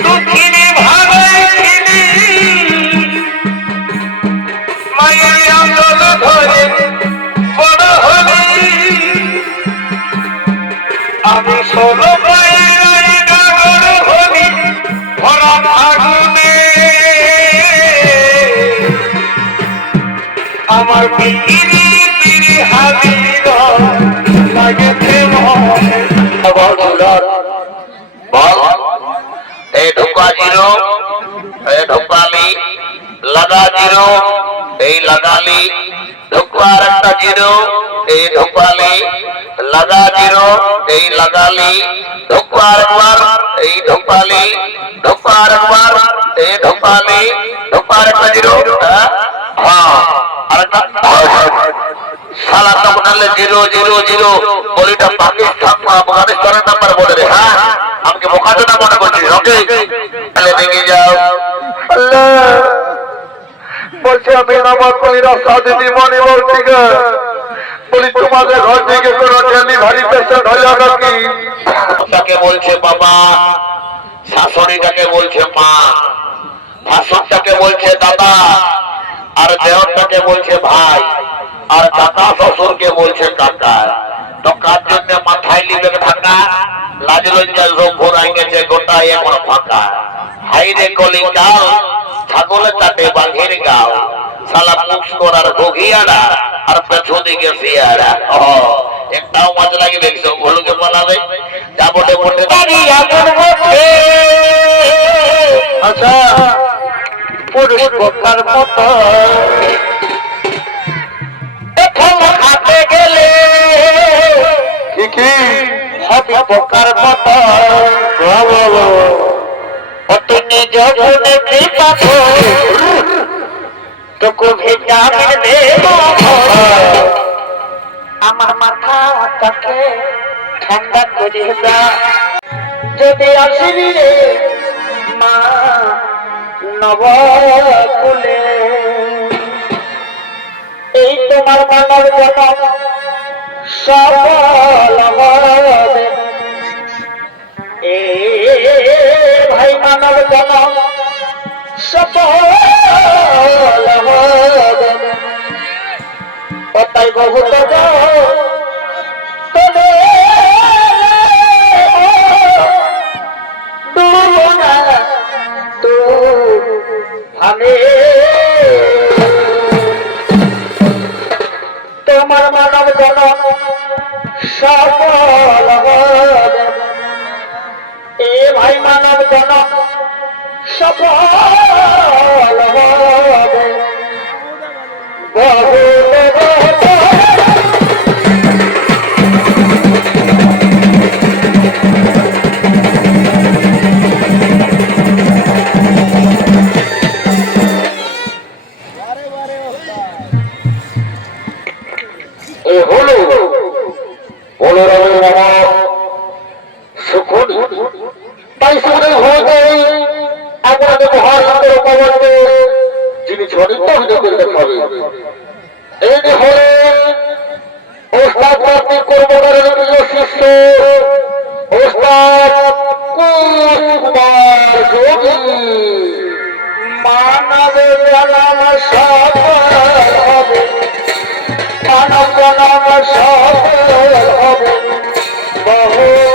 দুঃখিনী ভালোবাসিনি মায়ের আঁচল ধরে বড় হলি আমি ষোলো পায়ের ডাগর হলি ভরা ফাগুনে আমার পিড়ি পিড়ি হাবিল লাগে প্রেম এই ঢোকা জিরো এই ঢোকালি লাগা জিরো এই লাগালি ঢোকা আর একটা জিরো এই ঢোকালি লাগা জিরো এই লাগালি ঢোকা আরেকবার এই ঢোকালি ঢোকা আরেকবার এই ঢোকালি ঢোকা আরেকটা জিরো হ্যাঁ আরেকটা সালা বললে জিরো জিরো জিরো বলিটা পাকিস্তান আফগানিস্তানের নাম্বার বলে রে হ্যাঁ আমাকে বোকাচোদা মনে করছিস ওকে তাহলে দেখে যাও আল্লাহ বলছে আমি নামাজ পড়ি রাস্তা দিদি মনে বলছি বলি তোমাদের ঘর থেকে কোনো ডেলিভারি পেশেন্ট হইল নাকি তাকে বলছে বাবা শাশুড়িটাকে বলছে মা ভাসুরটাকে বলছে দাদা আর দেওরটাকে বলছে ভাই আর কাকা শ্বশুরকে বলছে কাকা তো কার জন্য মাথায় লিবে থাকা লাজ লজ্জার রোগ ভরাই গেছে গোটায় এখন ফাঁকা হাই রে কলি গাও ছাগলে চাটে বাঘের গাও সালা মুখ করার ঘঘিয়ারা আর পেছন দিকে শিয়ারা একটাও মাছ লাগে দেখছো ভুলুকে পালাবে যা বটে বটে আচ্ছা পুরুষ বোকার মতো হাতে গেলে কি হবে বোকার মতো অতনে যৌবনে কৃপাত তোকে ভিটামিন দেব আমার মাথাটাকে ঠান্ডা করে দা যদি আসবি রে মা নবকুলে এই তোমার মানব জনম সফল হবে এ ভাই মানব জনম সফল হবে তাই বহুত তবে তোমার মানব জনম সফল হবে এ ভাই মানব জনম সফল হবে মানব জনম সফল হবে মানব জনম সফল হবে বহু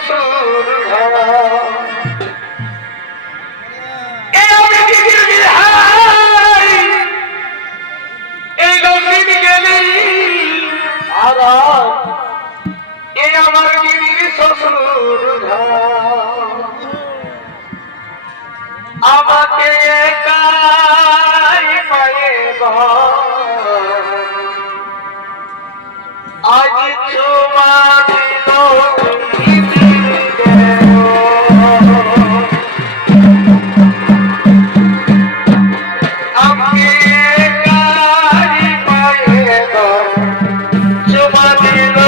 শ্বশুর এই লক্ষ্মী গেলি আর এই আমার গিরির শ্বশুর আমাকে একাই পায়ে আজ চুমা দিল আমাকে একাই পায়ে চুমা দিল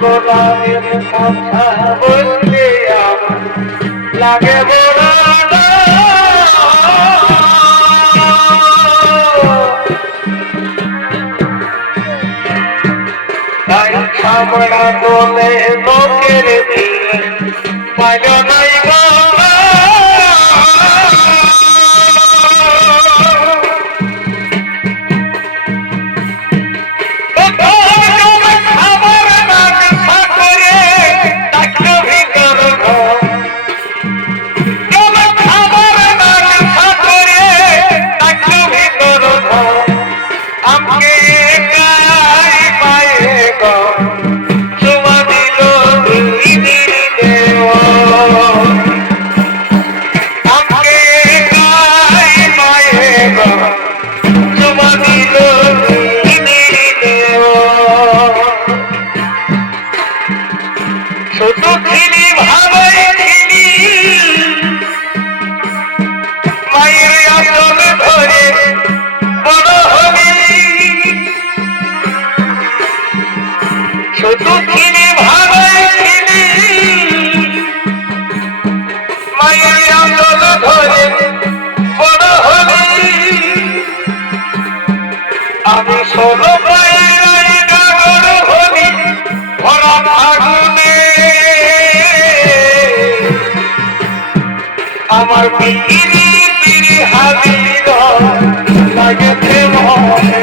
গোলামের কথা বলতে আমার লাগে বড় তাই খাবড়া বলে লোকের দিলে পাইল নাই আমি ষোলো হলি ভরা ফাগুনে আমার পিড়ি হাজির লাগেছে মনে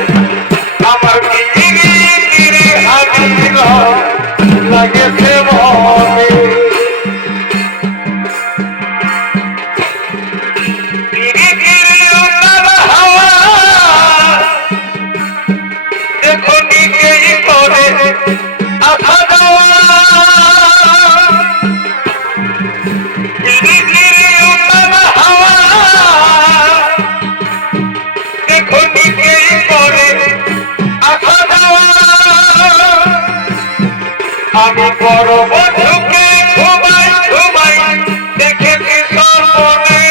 আমার পিড়ি হাজির লাগেছে মনে আমি বড় বধুকে ঘুমাই ঘুমাই দেখেছি স্বপ্নে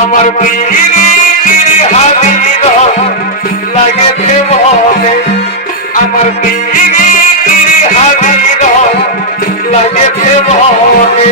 আমার পিড়ি হাজির লাগেছে মনে আমার পিড়ি হাজির লাগেছে মনে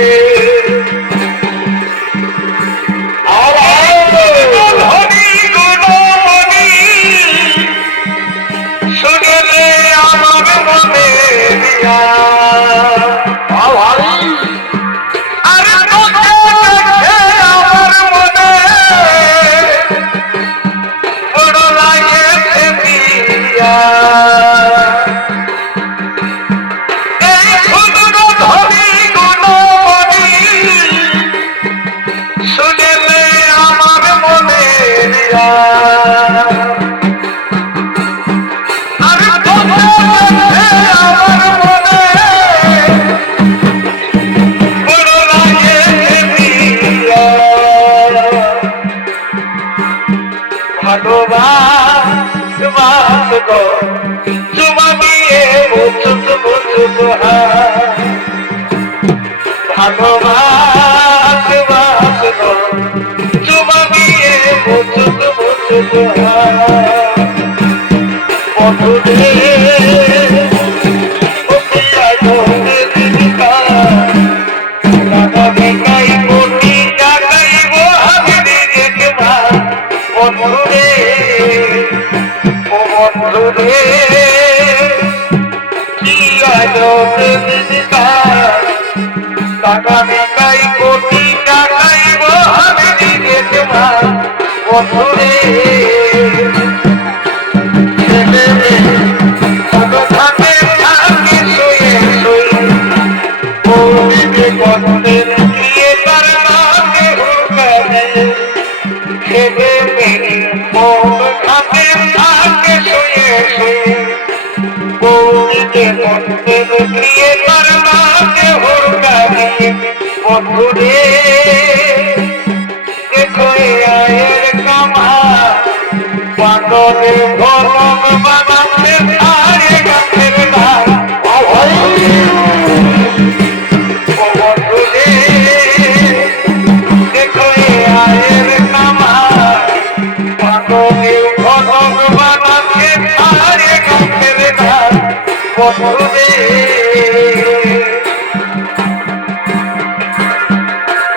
বন্ধুরে বন্ধুরে দেখো আয়ের কামা পাগলে ভরম বানাতে আরে গাছের ধার ও বন্ধুরে দেখো আয়ের কামা পাগলে ভরম বানাতে আরে গাছের ধার বন্ধুরে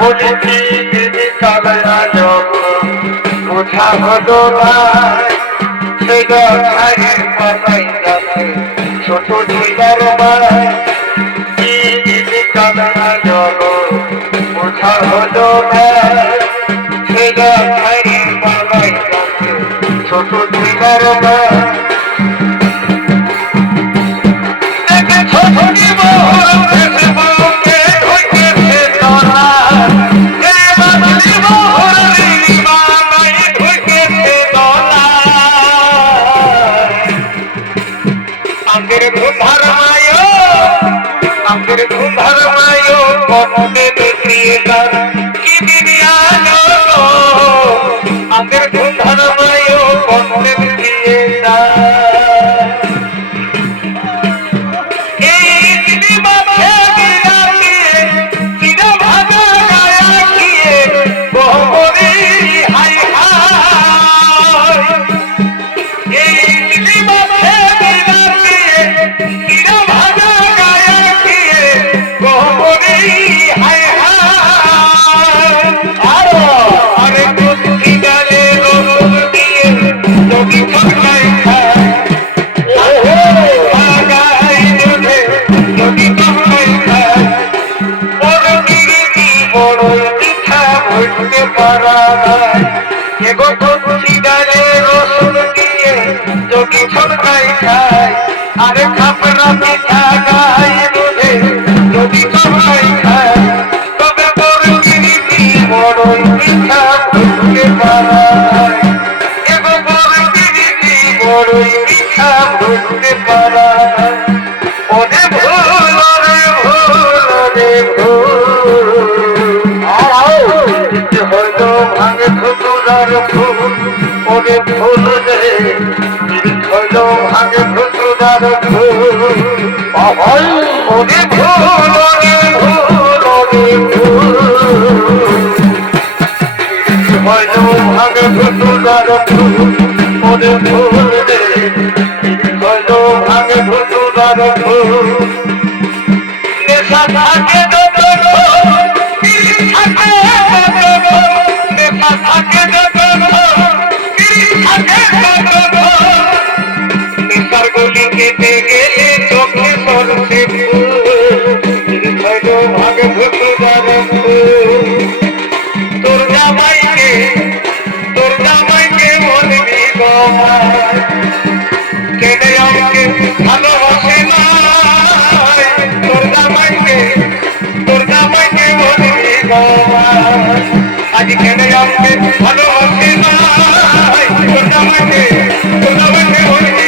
বলেছি দিদি কালা যোগ বোঝা হলো না সেটা খাইয়ে পাতাই যাচ্ছে ছোট ছিলার মায় দিদি কালা যোগ বোঝা হলো না সেটা খাইয়ে পাতাই যাচ্ছে ছোট ছিলার মায় আরে খাপড়া পিঠা গাই দুধে যদি সবাই খায় তবে বড়গিরি বড়ই পিঠা ভুলতে পারায় এবং বড়গিরি বড়ই পিঠা ভুলতে পারায় ওরে ভুল রে ভুল রে ভুল হয়তো ভাঙে ঠুকুরার ফুল ওরে ভুল রে হয়তো ভাঙে ঠুকুরার ফুল ওরে ভুল রে ভুল রে ভুল হয়তো ভাঙে ঠুকুরার ফুল ওরে ভুল রে হয়তো ভাঙে ঠুকুরার ফুল নেশা থাকে কেটে গেলে চোখে সরষে ফুল ভাগে ভুতুদার তোর জামাইকে বলবি কেটে আমাকে ভালোবাসে না তোর জামাইকে বলবি আজ কেটে আমাকে ভালোবাসে না তোর জামাইকে বলবি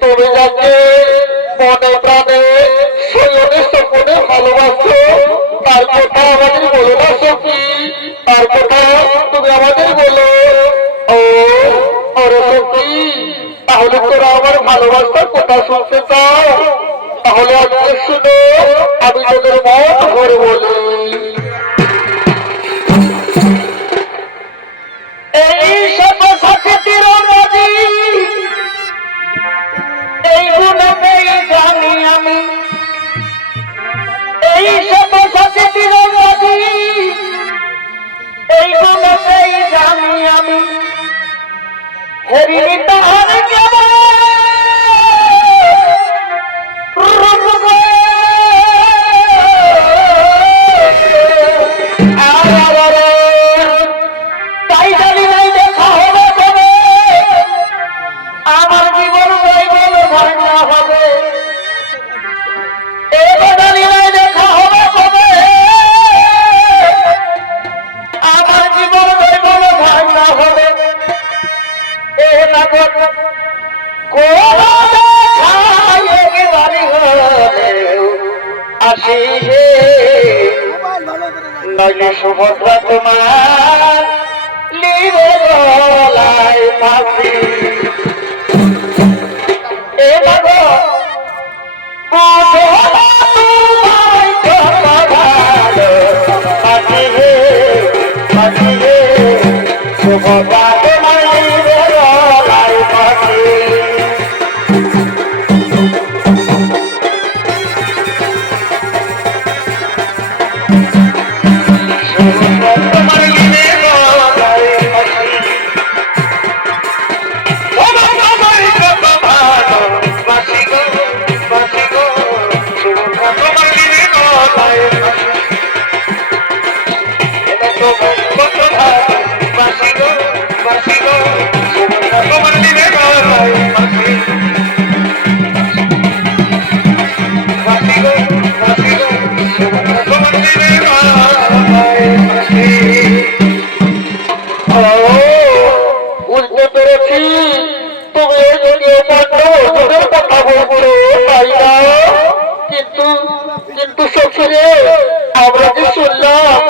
তুমি যাকে মনে প্রাণে ভালোবাসছো তার কথা আমাদের বলো না সখী, তার কথা তুমি আমাদের বলো। ও ওরে সখী, তাহলে তোরা আমার ভালোবাসার কথা শুনতে চাও? তাহলে আজকে শুনো, আমি তোদের মন ভরে বলি। এই সব সাথীর নদী, এই গুণেই জানি আমি, এই সব সাথীর নদী, এই গুণেই জানি আমি, হেরি তাহার কেবল তাই জানি নাই দেখা হবে কবে, আমার জীবন বইবল ভাঙা হবে। এবার জানি নাই দেখা হবে কবে, আমার জীবন বইবল ভাঙা হবে। এ নগর কোন দেখায় একেবারে হলে আসি হে, নইলে সুভদ্রা তোমার লিবে গলায় ফাঁসি। এ নগর বুঝো না তোমায় কত ভালো, ফাঁসি হে ফাঁসি হে, সুভদ্রা তোমার লিবে গলায় ফাঁসি। তোমার লিবে গলায় ফাঁসি, ও বাবা আমার কত ভালো, ফাঁসি গো ফাঁসি গো, সুভদ্রা তোমার লিবে গলায় ফাঁসি। এটা তোমার কত ভালো, ফাঁসি গো ফাঁসি গো, সুভদ্রা তোমার লিবে গলায় ফাঁসি। ফাঁসি গো ফাঁসি গো, সুভদ্রা তোমার লিবে গলায় ফাঁসি। ও বুঝতে পেরেছি, তুমি এই যদিও পাণ্ডবের কথা বলছো তাই না, কিন্তু কিন্তু সখীরে আমরা যে শুনলাম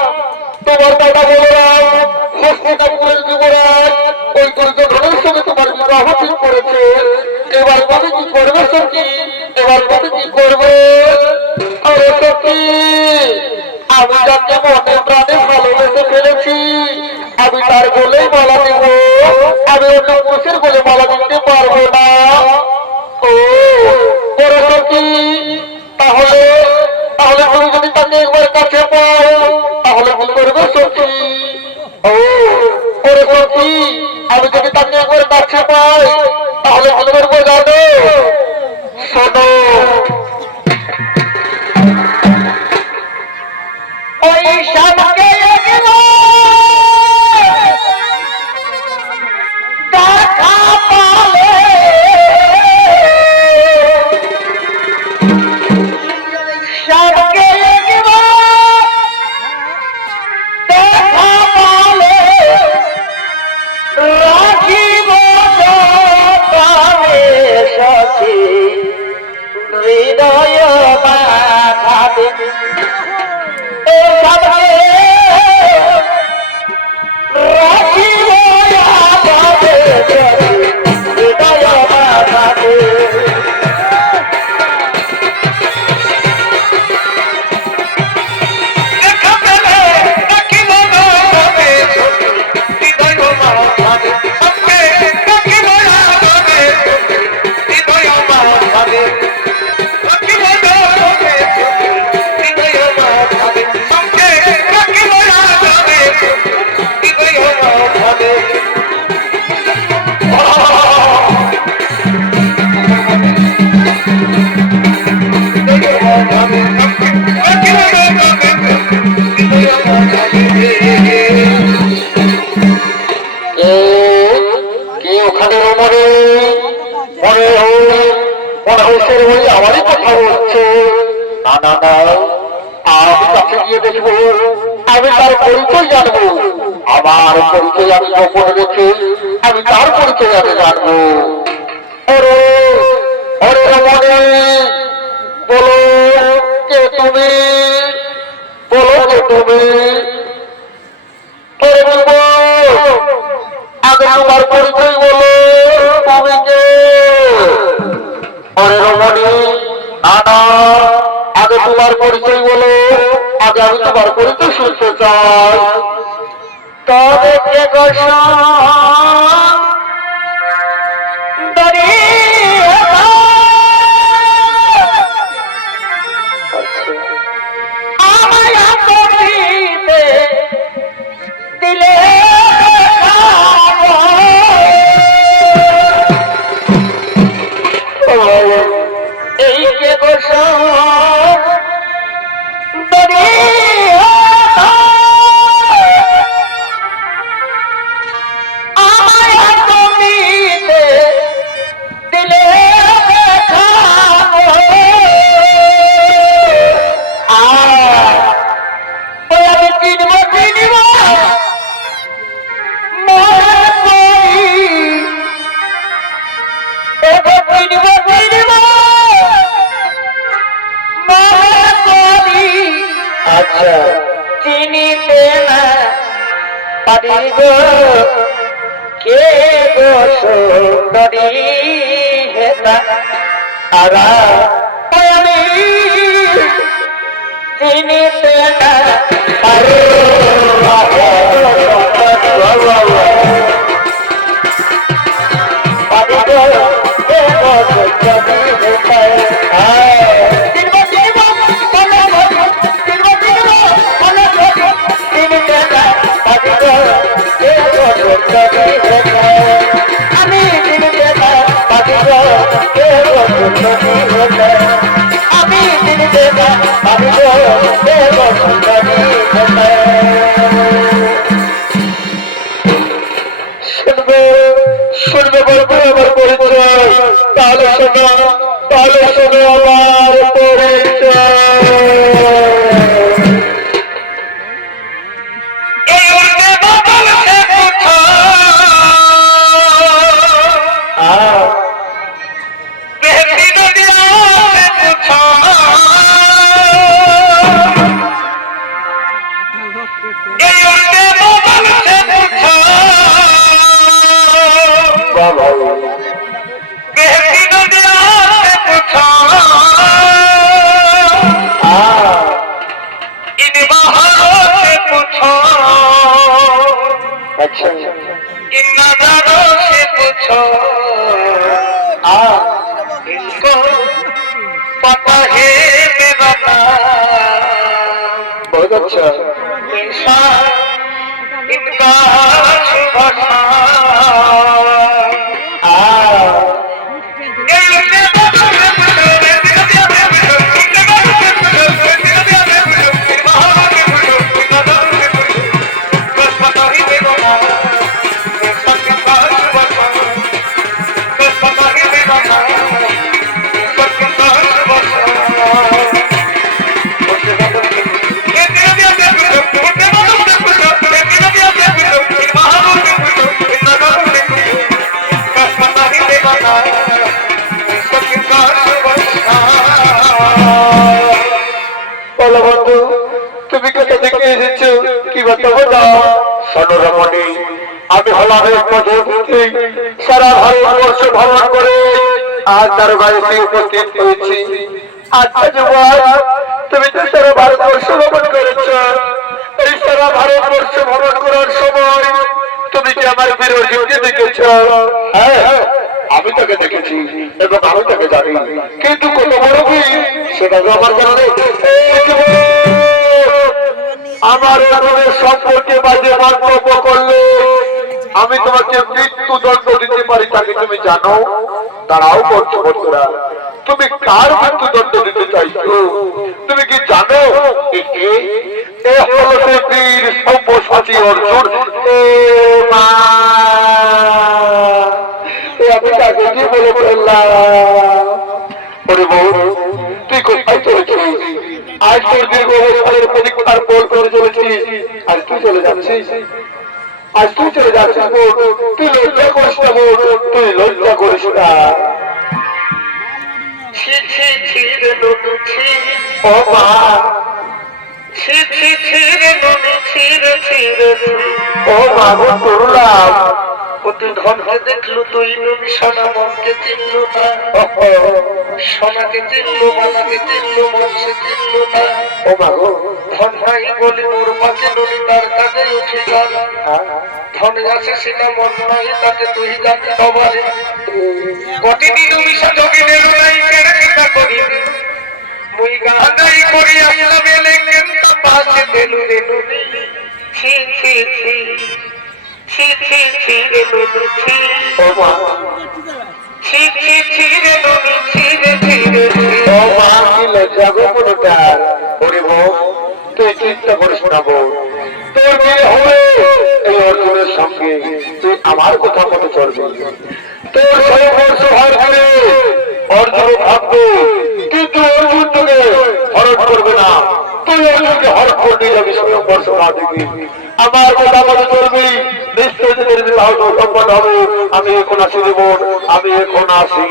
তোমার দাদা বলরাম হস্তিনাপুরের যুবরাজ ওই দুর্যোধনের সঙ্গে তোমার বিবাহ ঠিক করেছে। এবার তুমি কি করবে সখী, এবার তুমি কি করবে? আরে সখী, আমি যাকে মনে প্রাণে ভালোবেসে ফেলেছি আমি তার বলেই মালা দিব, আমি অন্য পুরুষের বলে মালা দিতে পারবো না। ও বড় সখী, তাহলে তাহলে তুমি যদি তাকে একবার কাছে পাও তাহলে কি করবে সখী? ও বড় সখী, আমি যদি তাকে একবার কাছে পাই তাহলে কি করবো জানো? শোনো, ওই শ্যামকে দেখা পালে শ্যামকে দেখা পালে রাখিব যতনে সখী হৃদয় মাথাতে। এ সবকে রাখিব যতনে সখী হৃদয় মাথাতে। আমারই কথা বলছে না না না, আমি কাছে গিয়ে দেখবো, আমি তার পরিচয় জানবো, আমার পরিচয় আমি গোপনে রেখে আমি তার পরিচয় আমি জানবো। ওরে ওরে রমণী, বলো কে তুমি? না, আগে তোমার পরিচয় বলো, আগে আমি তোমার পরিচয় শুনতে চাই। তবে কে গো সুন্দরী, আমায় আপনিতে দিলে এই কে গো সুন্দরী, আমায় আপনিতে দিলে আমি চিনব চিনব মনে করি, চিনব চিনব মনে করি, আচ্ছা চিনিতে না পারিব কে গো সুন্দরী হেতা আরা আমি চিনিতে না পারিব কে গো সুন্দরী হেতা আমি চিনতে না পারিব কে গো সুন্দরী হেতা, আমি চিনতে না পারিব কে গো সুন্দরী হেতা। শুনবে শুনবে বলবো আমার পরিচয়, তাহলে শোনো, তাহলে শোনো আমার পরিচয়। इनको पता है मेरा नाम, बहुत अच्छा इंसान इनका शुभ আমি হলাম সারা ভারতবর্ষ ভ্রমণ করে আজ তার বাড়িতে উপস্থিত হয়েছি। আচ্ছা যুবক, তুমি তো সারা ভারতবর্ষ ভ্রমণ করেছ, এই সারা ভারতবর্ষ ভ্রমণ করার সময় তুমি কি আমার বিরোধীকে দেখেছ? হ্যাঁ, আমি তাকে দেখেছি এবং আমি তাকে জানি, কিন্তু কত বড় কি সেটা তো আমার জানা নেই। আমার সম্পর্কে বাজে মন্তব্য করলে আমি তোমাকে মৃত্যুদণ্ড দিতে পারি, তাকে তুমি জানো? তারাও করছো বন্ধুরা, তুমি কার মৃত্যুদণ্ড দিতে চাইছো? তুমি কি জানো বীর সব্যসাচী অর্জুন? আমি তাকে কি বলে ফেললাম? ওরে বউ, তুই কোথায় চলেছিস? আজ তোর দীর্ঘ বছরের পরীক্ষার পর করে চলেছিস, আজ তুই চলে যাচ্ছিস, আজ তুই চলে যাচ্ছিস বোন, তুই লজ্জা করিস না বোন, তুই লজ্জা করিস না। ও মা, ও মা গো করলাম, অতি ধনকে দেখলো তুই নবী সোনা মনকে চিনলো না সোনাকে চিনলো মানাকে চিনলো মনকে চিনলো না ও মা গো ধন নাই বলে ওর মাকে নদী তার কাজে উঠে গেল ধনে আছে সেটা মন নাই তাকে তুই জানি বাবারে প্রতিদিন মিশা যোগে নেলো নাই কেড়ে চিন্তা করি মুই গান্ধাই করি আসলাম এলে কেনটা পাশে দেলু দেলু ছি ছি ছি ছি ছি ছি রে লুলু ছি ও মা ছি ছি ছি রে লুলু ছি রে ছি রে ও মা কি লজ্জা গো পুরোটা ওরে বউ তুই চিন্তা করিস না বউ তোর বিয়ে হবে এই অর্জুনের সঙ্গে তুই আমার কথা মতো চলবি তোর সর্বস্ব হার করে অর্জুন ভাববে কিন্তু অর্জুন তোকে হরণ করবে না তুই অর্জুনকে হরণ করে নিয়ে যাবি সর্বস্ব না দিবি আমার কথা মতো চলবি নিশ্চয় তোদের বিবাহ সম্পন্ন হবে আমি এখন আসি জীবন আমি এখন আসি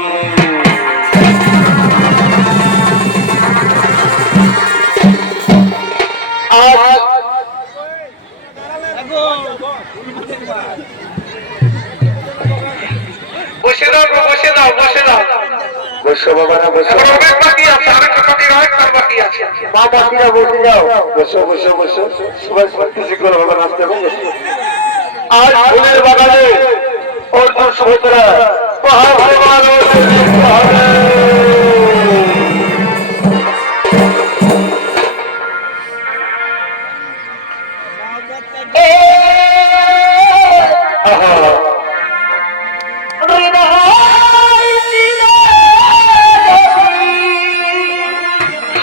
আজ বসে দাও বসে দাও বসে দাও বসো বাবা না বসো অনেক বাকি আছে আরেকটা বাকি রয়েছে তার বাকি আছে মা বাকিরা বসে যাও বসো বসো বসো সবাই সবাই কিছু করে বাবা নাচতে হবে আজ ফুলের বাগানে অর্জুন সুভদ্রা মহাভারত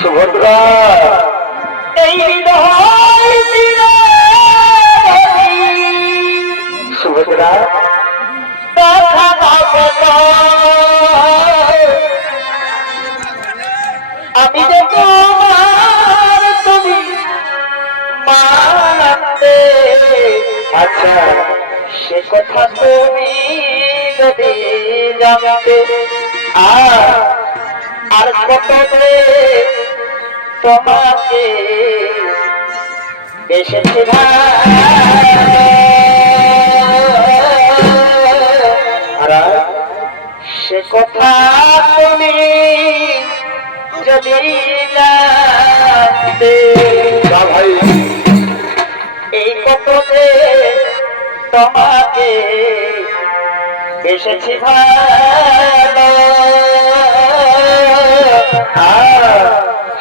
সুভদ্রা সুভদ্রা আমি যে তোমার তুমি মানতে আচ্ছা সে কথা তুমি যদি জানতে আর কত যে তোমাকে এসেছি সে কথা তুমি যদি জানতে না ভাই এই কত যে তোমাকে এসেছি ভালো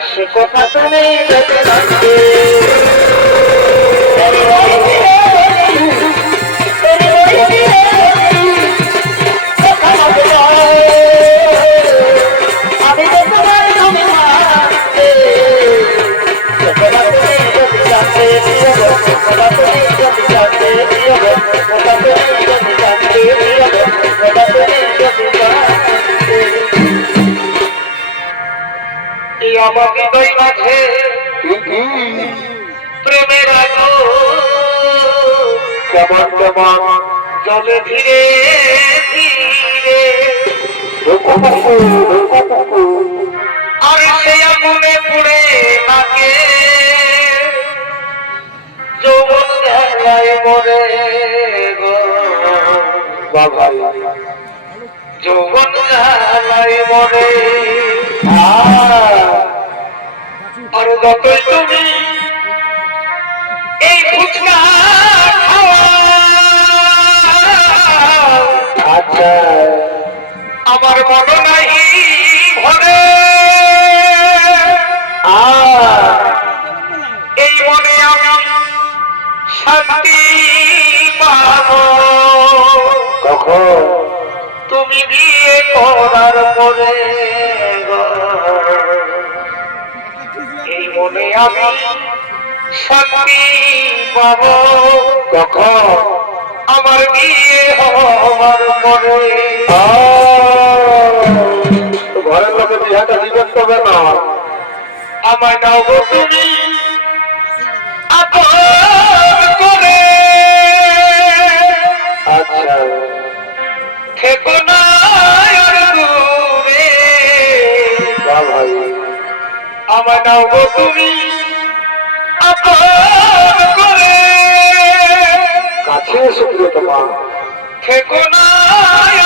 সে কথা তুমি যদি জানতে আমি যে তোমার তুমি মানতে সে কথা তুমি যদি জানতে কথা তুমি যদি জানতে কথা তুমি যদি জানতে কথা তুমি যদি জানতে এই আমার হৃদয় মাঝে প্রেমের আগুন কেমন কেমন জলে ধীরে ধীরে আর সেই আগুনে পুড়ে থাকে যৌবন গেলায় মরে গো বাবা যৌবন গেলায় মরে আর যতই তুমি এই ফুচকা খাওয়া আচ্ছা আমার মন নাই ভরে এই মনে আমি শান্তি পাব কখন তুমি বিয়ে করার পরে গো। এই মনে আমি শান্তি পাব কখন আমার বিয়ে হওয়ার পরে ঘরের লোকে বিহাটা জিজ্ঞেস করবে না আমায় নাও গো তুমি আপন করে আচ্ছা থেকো না আর দূরে বা ভাই আমায় নাও গো তুমি আপন করে কাছে এসে প্রিয় তোমার থেকো না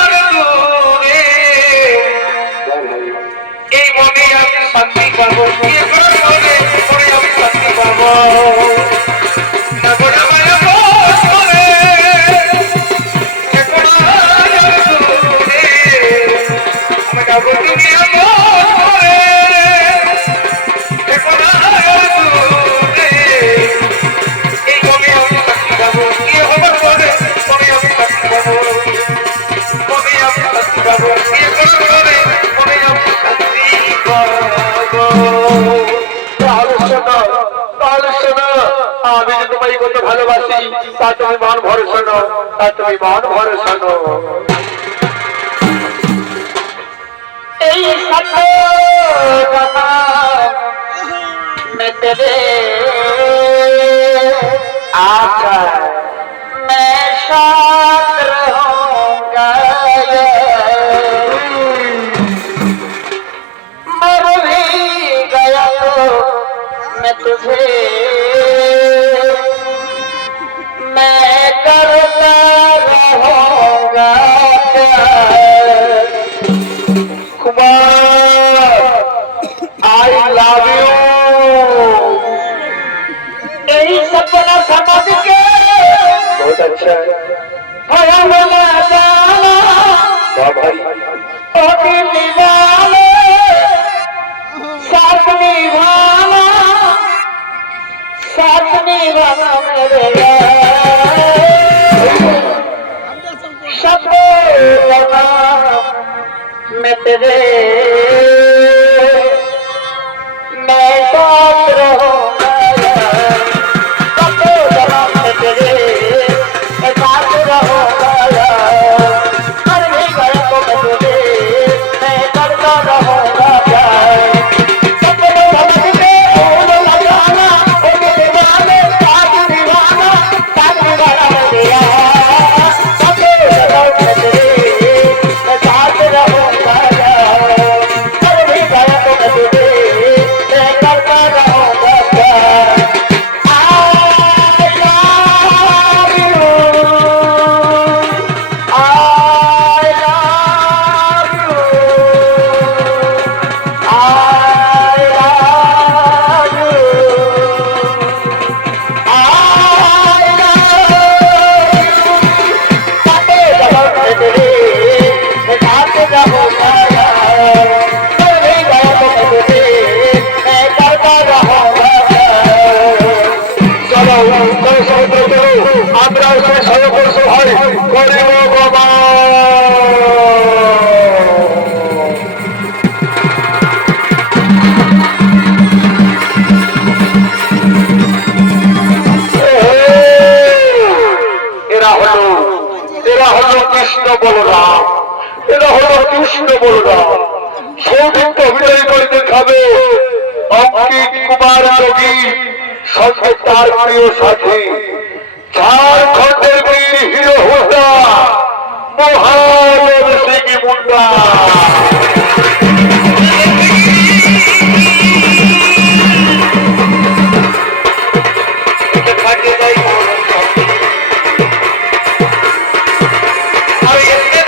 আর দূরে, এই মনে আমি শান্তি পাবো, বিয়ে করার মনে পরে আমি শান্তি পাবো। না গো আমার বছরে, থেকো না আর দূরে, আমি যাবো তুমি বছরে, থেকো না আর দূরে, এই মনে আমি শান্তি পাবো, বিয়ে হবার পরে পরে আমি শান্তি পাবো, পরে আমি শান্তি পাবো, বিয়ে করার পরে পরে আমি শান্তি পাবো। তাহলে শোনো, আমি যে তোমায় কত ভালোবাসি তা তুমি মন ভরে শোনো, তা তুমি মন ভরে শোনো। এই সত্য জানা मैं तेरे आका मैं साथ रहूंगा, मर भी गया तो मैं तुझे मैं करता रहूंगा प्यार। Kumar I love you. यही सपना समझ के बहुत अच्छा है भगवाना जाना वाह भाई। ओ दिल दीवाने साथ निभाना मेरे यार। सब जाना मैं तेरे मैं साथ रहूंगा यार। सब जाना मैं तेरे मैं साथ रहूंगा यार। मर भी गया तो मैं तुझे मैं करता रहूंगा प्यार। सपने समझ के भूल न जाना, ओ दीवाने साथ निभाना मेरे यार। सब जाना मैं तेरे मैं साथ रहूंगा यार। मर भी गया तो मैं तुझे मैं करता रहूंगा प्यार। I love you, I love you, I love you, I love you। साथे जगत में तेरे मैं साथ रहूंगा यार। मर भी गया तो मैं तुझे मैं करता रहूंगा प्यार। চলো চলো সমুদ্র চলো, আমরা ওখানে সর্বপুরুষ হয় করিব বাবা। এরা হলো কৃষ্ণ বলরাম, এরা হলো কৃষ্ণ বলরাম। সৌভিত্য অভিনয় করে দেখাবে অঙ্কিত কুমার যোগী সঙ্গে তার প্রিয় সাথী ঝাড়খণ্ডের বীর হিরো হুড্ডা মহাদেব সিং মুন্ডা। আমার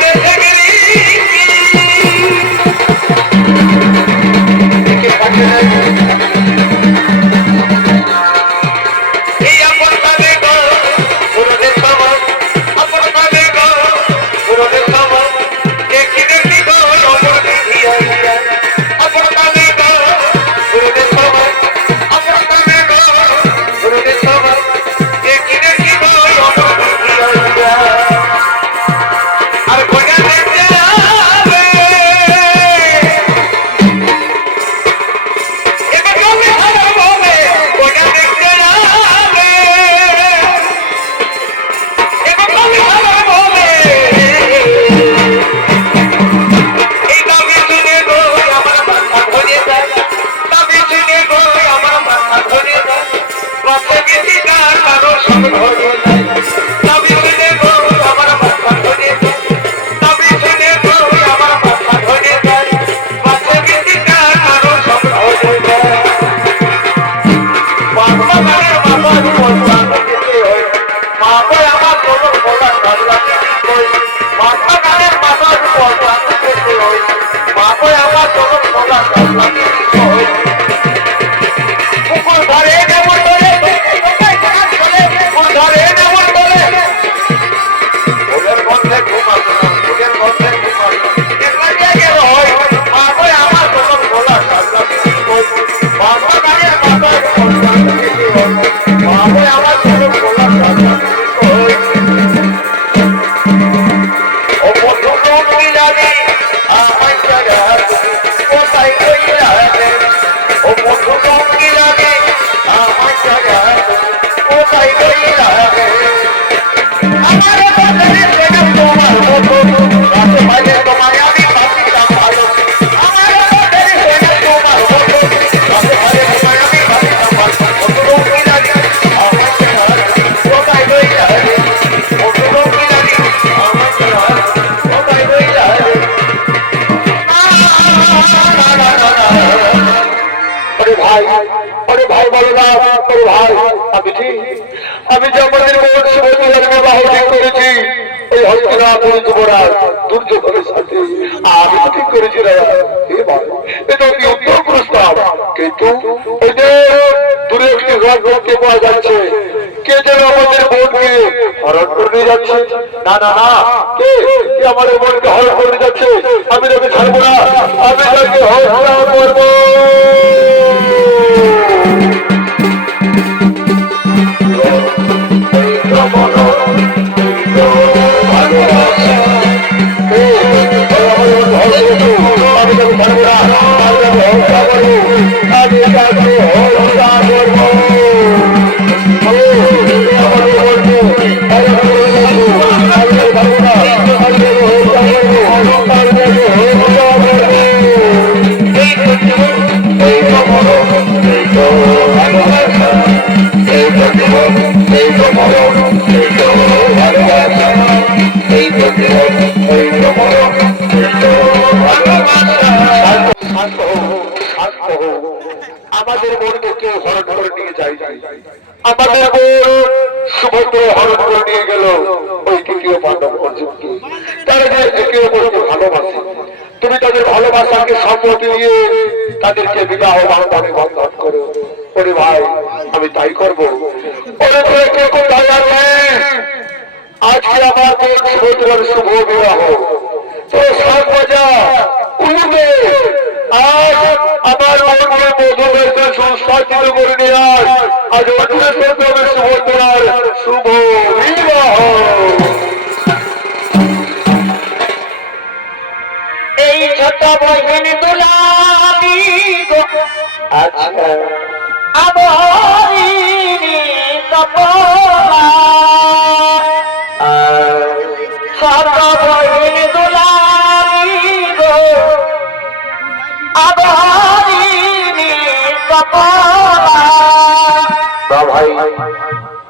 আরে ভাই বলো না, ওরে ভাই আমি যে আমাদের বিবাহ ঠিক করেছি এই হস্তিনাপুর যুবরাজ দুর্যোধনের সাথে, আমি তো ঠিক করেছি রে ভাই, এটা অতি উত্তম প্রস্তাব। কিন্তু এই যে দূরে একটি ঘর দেখতে পাওয়া যাচ্ছে, কে যেন আমাদের বোনকে হরণ করে নিয়ে যাচ্ছে। না না না, কে আমাদের বোনকে হরণ করে নিয়ে যাচ্ছে, আমি তাকে ছাড়বো না, আমি তাকে হত্যা করবো। আমাদের বোনকে কেউ হরণ করে নিয়ে যায়, আমাদের বোন সুভদ্র হরণ করে নিয়ে গেল ওই তৃতীয় পাণ্ডব অর্জুনকে। তারা যে একে অপরকে ভালোবাসে, তুমি তাদের ভালোবাসাকে সম্মতি দিয়ে তাদেরকে বিবাহ বন্ধন করো। ওরে ভাই আমি তাই করবো। ওরে তোরে কে কোথায় আছে? আজকে আমার বোন সুভদ্রার শুভ বিবাহ, তো সব মজা উঠবে। আজ আমার বোনকে মধুমের সুস্বাস্থ্য করে নিয়ে আজ অর্জুনের সাথে সুভদ্রার শুভ বিবাহ। এই ছোট বহিন দুলামি গো আচ্ছা আবহাওয়ারি তপমা, ছোট বহিন দুলামি গো আবহাওয়ারি তপমা, ভাই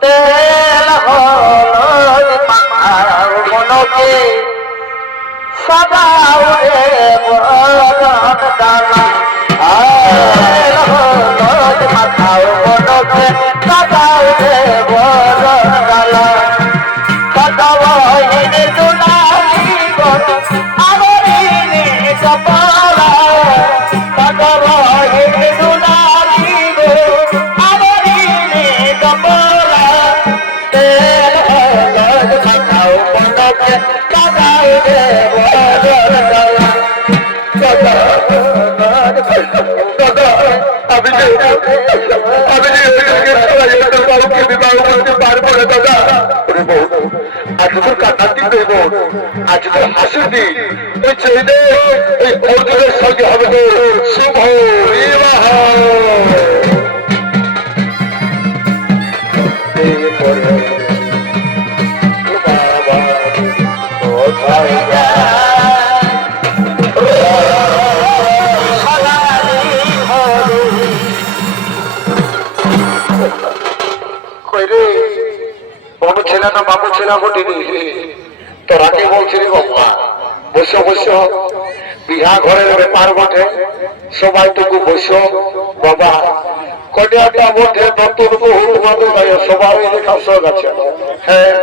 তেল হলদ মাখাও মনকে সদাও রে বরণ ডালা, তেল হলদ মাখাও মনকে সদাও রে বরণ ডালা, সদাবহিন দুলারি গো আবরিনি কপালা, সদাবহিন দুলারি গো আবরিনি কপালা, তেল হলদ মাখাও মনকে সদাও রে বরণ ডালা। আজ তোর কান্নার দিন দেব, আজ তোর হাসির দিন। ওই ছেলে এই অর্জুনের সঙ্গে হবে শুভ বিবাহ। ছেলে না বাবু ছেলে ঘটিনি, তোর আগে বলছি রে বাবা, বসো বসো, বিহা ঘরের ব্যাপার বটে, সবাই টুকু বসো বাবা। কটিয়াটা বটে নতুন বহু তোমাদের গায়ে সবার লেখা শখ আছে। হ্যাঁ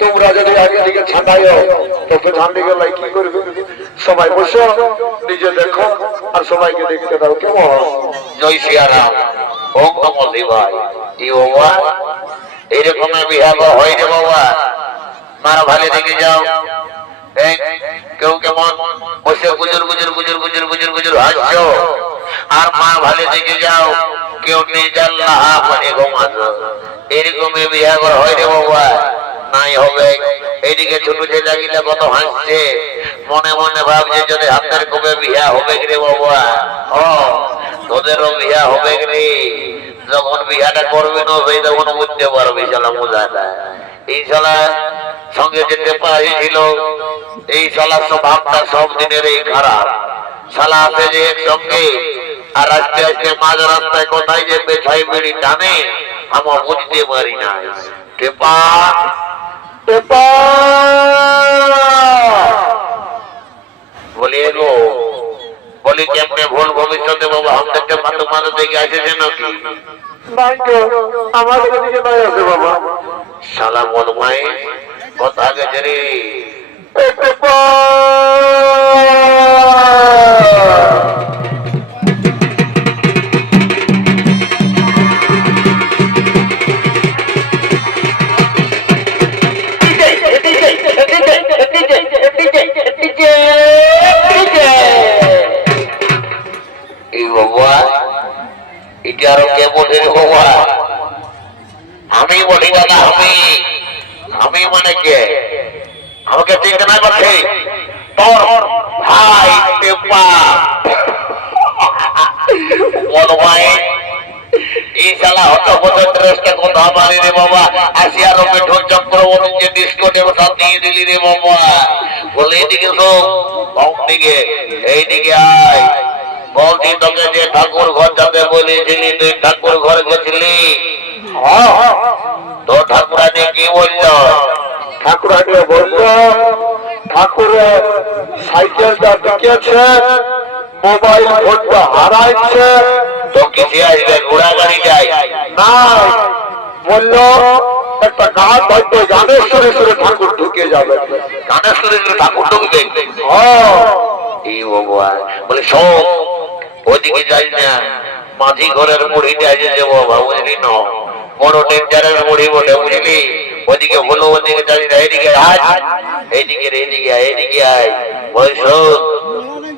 তোমরা যদি আগে দিকে ছাঁটাইও তবে ধান দিকে লাই কি করবে? সবাই বসো, নিজে দেখো আর সবাইকে দেখতে দাও। কেমন? জয় সিয়ারাম, ওম নমঃ শিবায়। ই বাবা এরকম বিহার হয় রে বাবা, মারা ভালো দেখে যাও। কেউ কেমন বসে গুজর গুজর গুজর গুজর গুজর গুজর হাসছো, আর মা ভালো দেখে যাও কেউ নিজের লাহা মানে ঘুমাছো। এরকম বিহার হয় রে বাবা, নাই হবে। এইদিকে ছোট ছেলে গিলা কত হাসছে, মনে মনে ভাবছে যদি হাতের কবে বিয়া হবে রে বাবা। ও তোদেরও বিয়া হবে রে, যখন বিয়াটা করবে না সেই তখন বুঝতে পারবে শালা মজাটা। এই শালা সঙ্গে যেতে পারিছিল, এই শালা স্বভাবটা সব দিনের এই খারাপ। শালা আছে যে একসঙ্গে আর আস্তে আস্তে মাঝ রাস্তায় কোথায় যে পেছাই বেড়ি টানে আমরা বুঝতে পারি না। টেপা বলি কেমনে ভুল ভবিষ্যতে বাবা আমাদেরকে তোমাদের দিকে আসেছে নাকি? নাই তো, আমাদের দিকে নাই আছে বাবা। শালা মনমাই কথা গেছে রে। এই বাবা এটা আরো কে বলে রে বাবা? আমি বলি দাদা, আমি মানে কে? আমাকে চিনতে নাই পারছে? তোর ভাই টেপা বল ভাই। এই শালা হতপত ড্রেসটা কোথা পারি রে বাবা? আসিয়া রবে ঢোল চক্রবর্তী যে ডিস্কো দেবতা দিয়ে দিলি রে বাবা। বলে এদিকে শোক, দিকে এইদিকে আয়। বলছি তোকে যে ঠাকুর ঘর যাবে বলেছিলি, তুই ঠাকুর ঘরে গেছিলি? তো ঠাকুরানি কি বলল? ঠাকুরানি বলল ঠাকুরের সাইকেলটা ঢুকেছে, মোবাইল ফোনটা হারাইছে। তো কিসে আসবে? ঘোড়া গাড়ি যাই না, বলল একটা গান হয়তো গানের সুরে সুরে ঠাকুর ঢুকে যাবে। গানের সুরে ঠাকুর ঢুকবে? এই বাবা বলে সব ওইদিকে যাই না, মাঝি ঘরের মুড়িতে আছে যে বাবা, বুঝলি না? বড় ডেঞ্জারের মুড়ি বলে, বুঝলি? ওইদিকে হলো, ওইদিকে যাই না, এইদিকে আয়, এইদিকে এইদিকে আয়, এইদিকে আয়। বলছ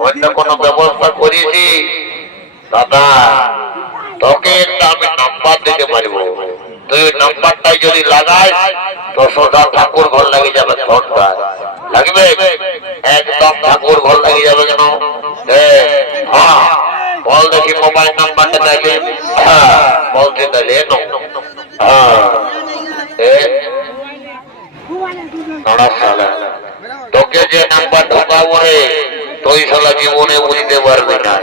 অন্য কোনো ব্যবস্থা করেছি দাদা? তোকে একটা আমি নাম্বার দিতে পারবো, তুই ওই নাম্বারটাই যদি লাগাই তো সোজা ঠাকুর ঘর লাগে যাবে। ঘন্টা লাগবে? একদম ঠাকুর ঘর লাগে যাবে। কেন? হ্যাঁ বল দেখি মোবাইল নাম্বারটা তাইলে। হ্যাঁ বলছে তাইলে তোকে যে নাম্বার ঢোকাবো রে, তুই শালা জীবনে বুঝতে পারবি না।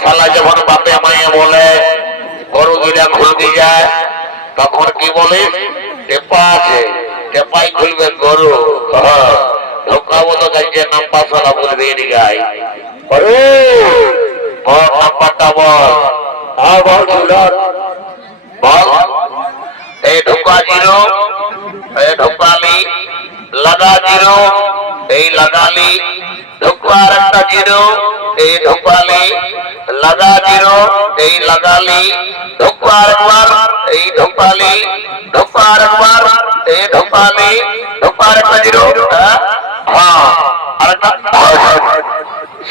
শালা যখন বাপে মায়ে বলে গরু দুইটা খুলবি যায়, তখন কি বলিস? টেপা আছে, টেপাই খুলবে গরু। ঢোকাবো তো কাছে নাম্বার শালা বলবি এদিকে আয়। আরে বল নাম্বারটা বল। আবার ঝুলার বল। এই ঢোকা জিরো, এই ঢোকালি লাগা জিরো, এই লাগালি ঢোকা আর একটা জিরো, এই ঢোকালি লাগা জিরো, এই লাগালি ঢোকা আরেকবার, এই ঢোকালি ঢোকা আরেকবার, এই ঢোকালি ঢোকা আরেকটা জিরো। হ্যাঁ আরেকটা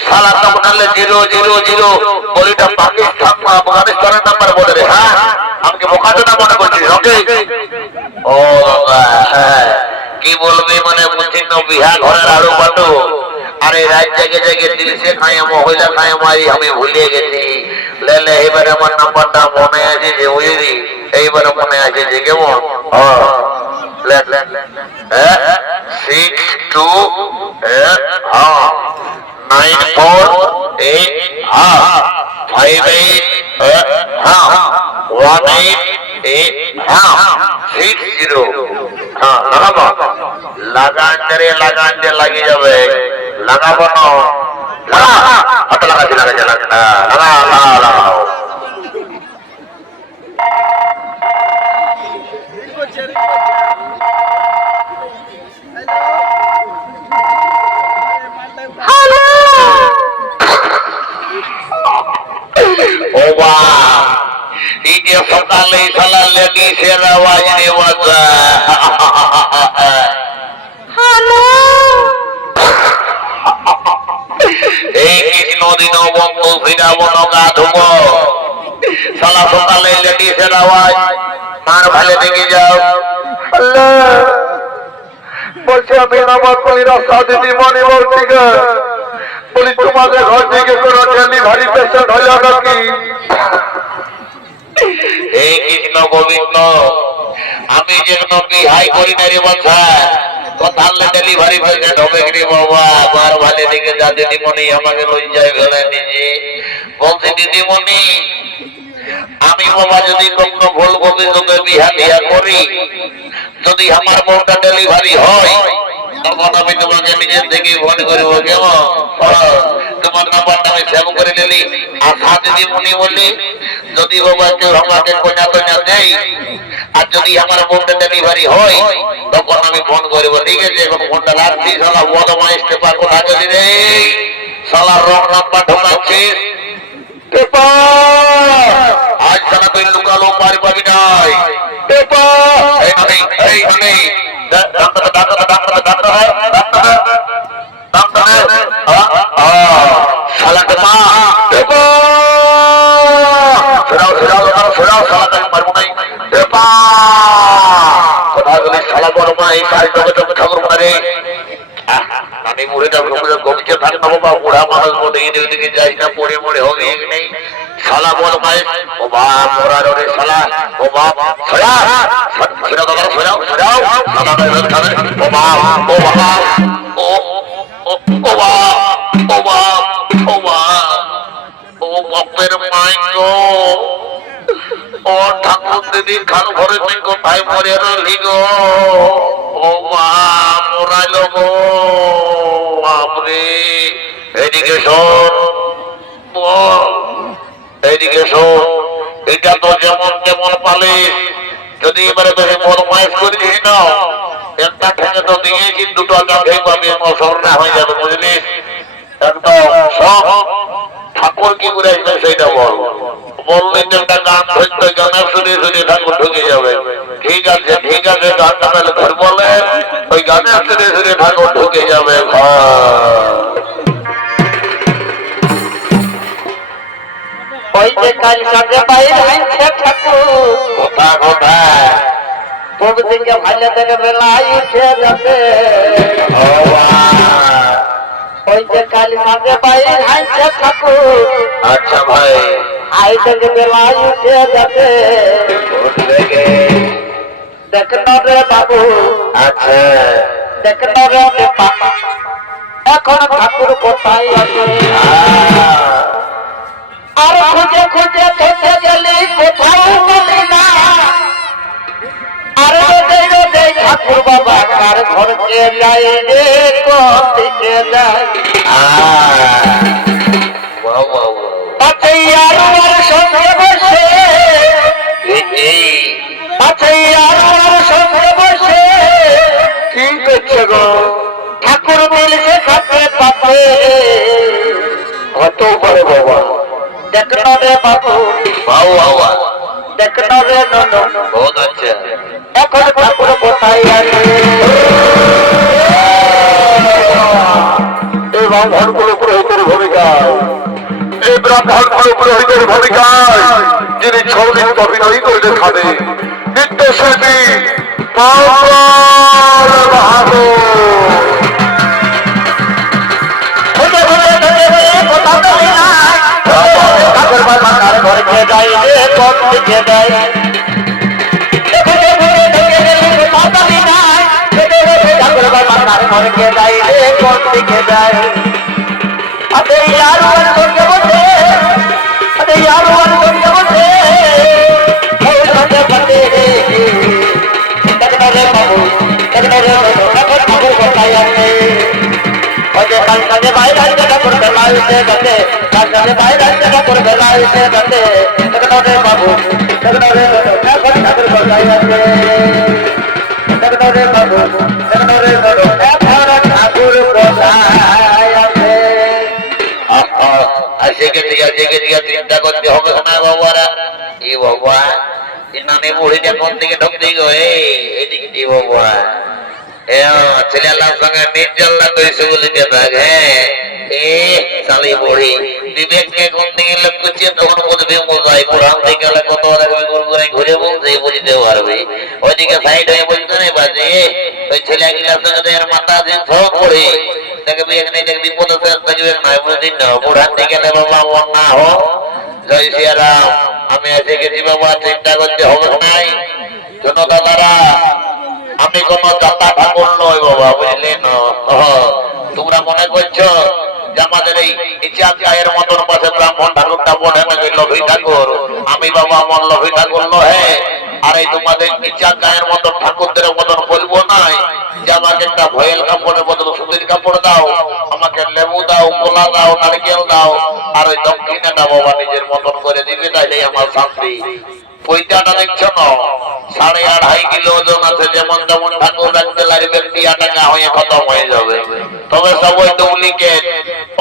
শালা তো বললে জিরো জিরো জিরো, বলিটা পাকিস্তান আফগানিস্তানের নাম্বার বলে রে। হ্যাঁ আমাকে বোকাটো না মনে করছিস? ওকে ও হ্যাঁ কি বলবি মানে বুঝছি তো, বিহা ঘরের আড়ু বাটু। আরে রাত জেগে জেগে দিলসে খায় মহিলা খায় মারি, আমি ভুলে গেছি। লে এবারে আমার নাম্বারটা মনে আছে যে, বুঝলি? এইবারে মনে আছে যে কেমন 62581860। লাগান লাগিয়ে যাবে। লাগাবো না, হাতে লাগাচ্ছি, লাগাও। ও বা এই যে সকালে শালা লেডিসের আওয়াজ রে বাজা। এই কৃষ্ণ দিন বন্ধু ফিরাবো নগা ধুব, শালা সকালে লেডিসের আওয়াজ। মার ভালে দেখে যাও। বলছে আমি নামাজ পড়ি রাস্তা দিদিমণি বলছি গে, বলি তোমাদের ঘর থেকে কোনো ডেলিভারি পেশেন্ট হইল নাকি? এই কৃষ্ণ গোবিন্দ, আমি যেন বিহাই করি না রে বাছা, কথা ডেলিভারি পেশেন্ট হবে রে বাবা। আমার ভালে দিকে যা দিদিমণি আমাকে লই যায় ফেলে নিজে। বলছি দিদিমণি আমি বাবা যদি কখনো ভুল ভবিষ্যতে বিহা করি, যদি আমার বউটা ডেলিভারি হয় তখন আমি তোমাকে নিজের থেকে ফোন করবো কেমন? তোমার নাম্বারটা আমি সেভ করে নিলি। আর দিদি মনি বললি যদি বাবা কেউ আমাকে কন্যা টন্যা দেয় আর যদি আমার বোনটা ডেলিভারি হয় তখন আমি ফোন করবো, ঠিক আছে? এবং ফোনটা রাখছি। শালা বদমাইশ পেপার কোথা যদি রে শালা রং নাম্বার ঢোকাচ্ছিস আজ শালা তুই লুকালো পারি পাবি নাই। এই মানে এই মানে বুড়া মানুষ ওদিকে যাই না পড়ে মরে হবে নেই শালা বল মাই ও বাপ মোরা রে শালা ও বাপ ছড়া ছড়া দাদা ছড়াও ছড়াও দাদা দাদা ও বাপ ও বাপ ও ও ও বাপ ও বাপ ও বাপ ও বাপের মাই গো ও ঠাকুর দিদি খান ঘরে তুই কোথায় মরে রইলি গো ও বাপ মোরাইলো গো বাপরে এদিকে শোন এইদিকে শোন এটা তো যেমন যেমন পালিস যদি এবারে তোকে বদমাইশ করে দিস না একটা ঠেঙে তো দিয়েছি দুটো কাঁধেই পাবি সরনা হয়ে যাবে বুঝলিস একদম সব ঠাকুর কি করে আসবে সেইটা বল বললি যে একটা গান ধরতে গানের শুনে শুনে ঠাকুর ঢুকে যাবে ঠিক আছে গানটা তাহলে ধর বলে ওই গানের শুনে শুনে ঠাকুর ঢুকে যাবে ওই যে কাল সাজে বাইরে আইছে ঠাকুর কথা কথা পূব দিকে ভালো থেকে বেলায় উঠে যাবে ওই যে কাল সাজে বাইরে আইছে ঠাকুর আচ্ছা ভাই আই থেকে বেলায় উঠে যাবে দেখো রে বাবু আচ্ছা দেখো রে বাবা এখন ঠাকুর কোথায় আছে আর খুঁজে খুঁজে থেকে গেলি কোথাও গেলি না আর রোদে ঠাকুর বাবা কার ঘরকে যাই রে কোন দিকে যায় পাছাইয়ার সঙ্গে বসে পাছাইয়ার সঙ্গে বসে কি করছে গো? ঠাকুর মিলছে খাতে পাতে কত পারে বাবা? দেখো রে বাবু দেখো রে ননু বহুত আচ্ছা এখন ঠাকুর কোথায় আছে এই ব্রাহ্মণ গুলো পুরোহিতের ভূমিকায় এই ব্রাহ্মণ গুলো পুরোহিতের ভূমিকায় যিনি 6 দিন অভিনয় করে দেখাবে নৃত্যশিল্পী ঠাকুর বাবা কার ঘরকে যাই রে কোন দিকে যায় ঠাকুর বাবা কার ঘরকে যাই রে কোন দিকে যায় আরে यार সঙ্গে বসে আরে यार সঙ্গে বসে ওই সঙ্গে বসে দেখো রে বাবু দেখো রে বাবু এখন ঠাকুর কোথায় আছে ওই যে কাল সাজে বাইরে আইছে ঠাকুর বেলায় উঠে গেছে কাল সাজে বাইরে আইছে ঠাকুর বেলায় উঠে গেছে দেখো রে বাবু দেখো রে এখন ঠাকুর কোথায় আছে দেখো রে বাবু দেখো রে বাবু এখন ঠাকুর কোথায় আছে জেগে দিয়া চিন্তা করতে হবে না বাবারা এ বাবা এ নানি বুড়িটা কোন দিকে ঢুকতে গো এইদিকে বাবা ছেলেলার সঙ্গে নির্জল্লা করেছে বলে থাকে শালি বুড়ি বিবেককে কোন দিকে লোক কুচিয়ে তখন বুঝবে মজাই কোরআন থেকে গেলে কত দেখবে ঘুরে বলছে বুঝতে পারবে ওইদিকে সাইড হয়ে বলতে নেই বাজে ওই ছেলেগুলার সঙ্গে মাথা দিন সব পড়ে দেখবি এখানে দেখবি বিপদ থাকবে না বুঝলি না বুড়ান থেকে গেলে বাবা মন না হো জয় সিয়ারাম আমি এসে গেছি বাবা চিন্তা করতে হবে নাই শোনো দাদারা আমি কোন দাতা ঠাকুর নই বাবা বুঝলি না তোমরা মনে করছো যে আমাদের এই ইচ্ছা গায়ের মতন পাশে ব্রাহ্মণ ঠাকুরটা বলে নাকি লভি ঠাকুর আমি বাবা আমার লভি ঠাকুর নহে আর এই তোমাদের ইচ্ছা গায়ের মতন ঠাকুরদের মতন বলবো নাই যে আমাকে একটা ভয়েল কাপড় কাপড় দাও, আমাকে লেবু দাও, কলা দাও, নারকেল দাও, আর ওই দক্ষিণাটা বাবা নিজের মতন করে দিবে, তাইলেই আমার শান্তি। পয়সাটা দেখছো না, 2.5 কিলো ওজন আছে, যেমন তেমন ঠাকুর রাখতে লাগবে, টিয়া টাকা হয়ে খতম হয়ে যাবে। তবে সব ওই ডুপ্লিকেট,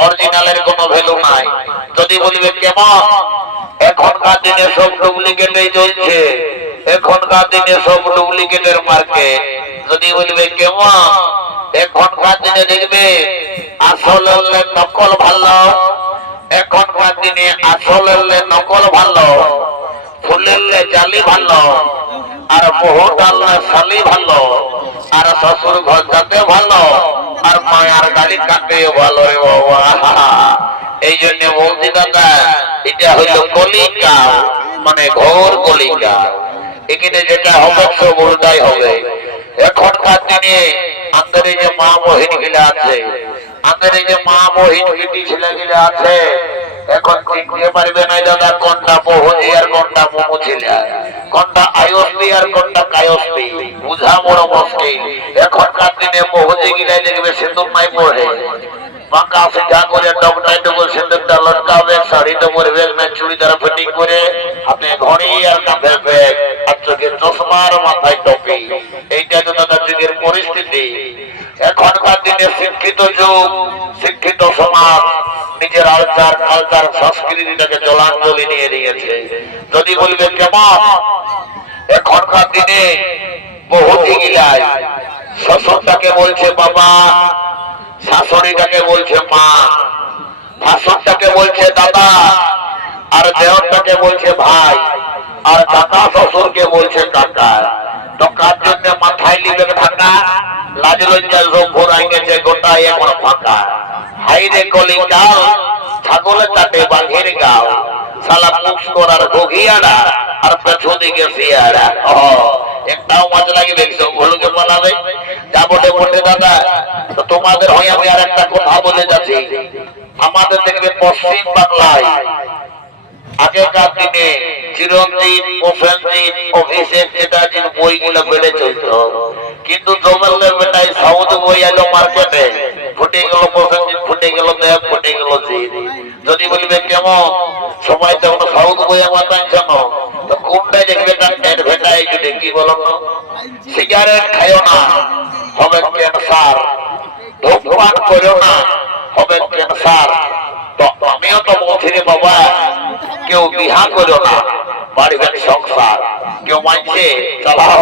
অরিজিনালের কোনো ভ্যালু নাই। যদি বলবে কেমন, এখনকার দিনে সব ডুপ্লিকেটই চলছে, এখনকার দিনে সব ডুপ্লিকেটের মার্কেট। যদি বলবে কেমন, এখনকার দিনে দেখবে আসল নকল ভালো, এখনকার দিনে আসল নকল ভালো, ফুলের জালি ভালো, আর মোহটাল শালি ভালো, আর শ্বশুর ঘর যাতে ভালো, আর মায়ার গাড়ি কাটে ভালো রে বাবা। এই জন্য বলছি দাদা, এটা হইল কলিকা, মানে ঘোর কলিকা। এখানে যেটা হবে সব উল্টাই হবে। এখনকার দিনে আমাদের এই যে মা মহিন গিলা আছে, আমাদের এই যে মা মহিন গিটি ছেলে গিলা আছে, এখন চিনতে পারবে না দাদা কোনটা বহুজি আর কোনটা মোমো ছেলে, কোনটা আয়ুষ্পি আর কোনটা কায়ুষ্পি, বুঝা বড় মুশকিল। এখনকার দিনে বহুজি গিলা দেখবে সিঁদুর নাই পড়ে, পাকা সিধা করে ডবটাই ডবল সিঁদুরটা লটকাবে, শাড়িটা পরবে না, চুড়িদার ফিটিং করে, হাতে ঘড়ি আর কাঁধে ব্যাগ, আর চোখে চশমার মাথায় টপি। এইটা তো দাদা যুগের পরিস্থিতি। এখনকার দিনে শিক্ষিত যুগ, শিক্ষিত সমাজ নিজের আচার কালচার সংস্কৃতিটাকে জলাঞ্জলি নিয়ে নিয়েছে। যদি বলবে কেমন, এখনকার দিনে বহু গিলায় শ্বশুরটাকে বলছে বাবা, শাশুড়িটাকে বলছে মা, ভাসুরটাকে বলছে দাদা, আর দেওরটাকে বলছে ভাই, আর কাকা শ্বশুরকে বলছে কাকা। তো কার জন্য মাথায় লিবে ঢাকা, লাজ লজ্জা সব ভরাই গেছে, গোটাই এখন ফাঁকা। হাইরে কলিকাল, ছাগলে কাটে বাঘের গাও, শালা মুখ করার ঘুঘিয়ারা, আর পেছন দিকে শিয়ারা। একটাও মাছ লাগবে, সব ভুলকে পালাবে। যা বটে বটে দাদা, তো তোমাদের হয়ে আমি আর একটা কথা বলে যাচ্ছি। আমাদের দেখবে পশ্চিম বাংলায় আগেকার দিনে চিরঞ্জিত, প্রসেনজিৎ, অভিষেক চ্যাটার্জির বইগুলো বেড়ে চলত, কিন্তু জমেলের বেটায় সাউথ বই এলো মার্কেটে, ফুটে গেল প্রসেনজিৎ, ফুটে গেল দেব, ফুটে গেল জিৎ। যদি বলবে কেমন, সবাই তখন সাউথ বই আমার টানছেন, তো কোনটাই দেখবে তার পেট ভেটায় জুটে। কি বলো, সিগারেট খাইও না, হবে ক্যান্সার, ধূমপান করো না, হবে ক্যান্সার। তো আমিও তো বলছি রে বাবা, কেউ বিহা করো না, বাড়িবেন সংসার। কেউ মানছে চালাও,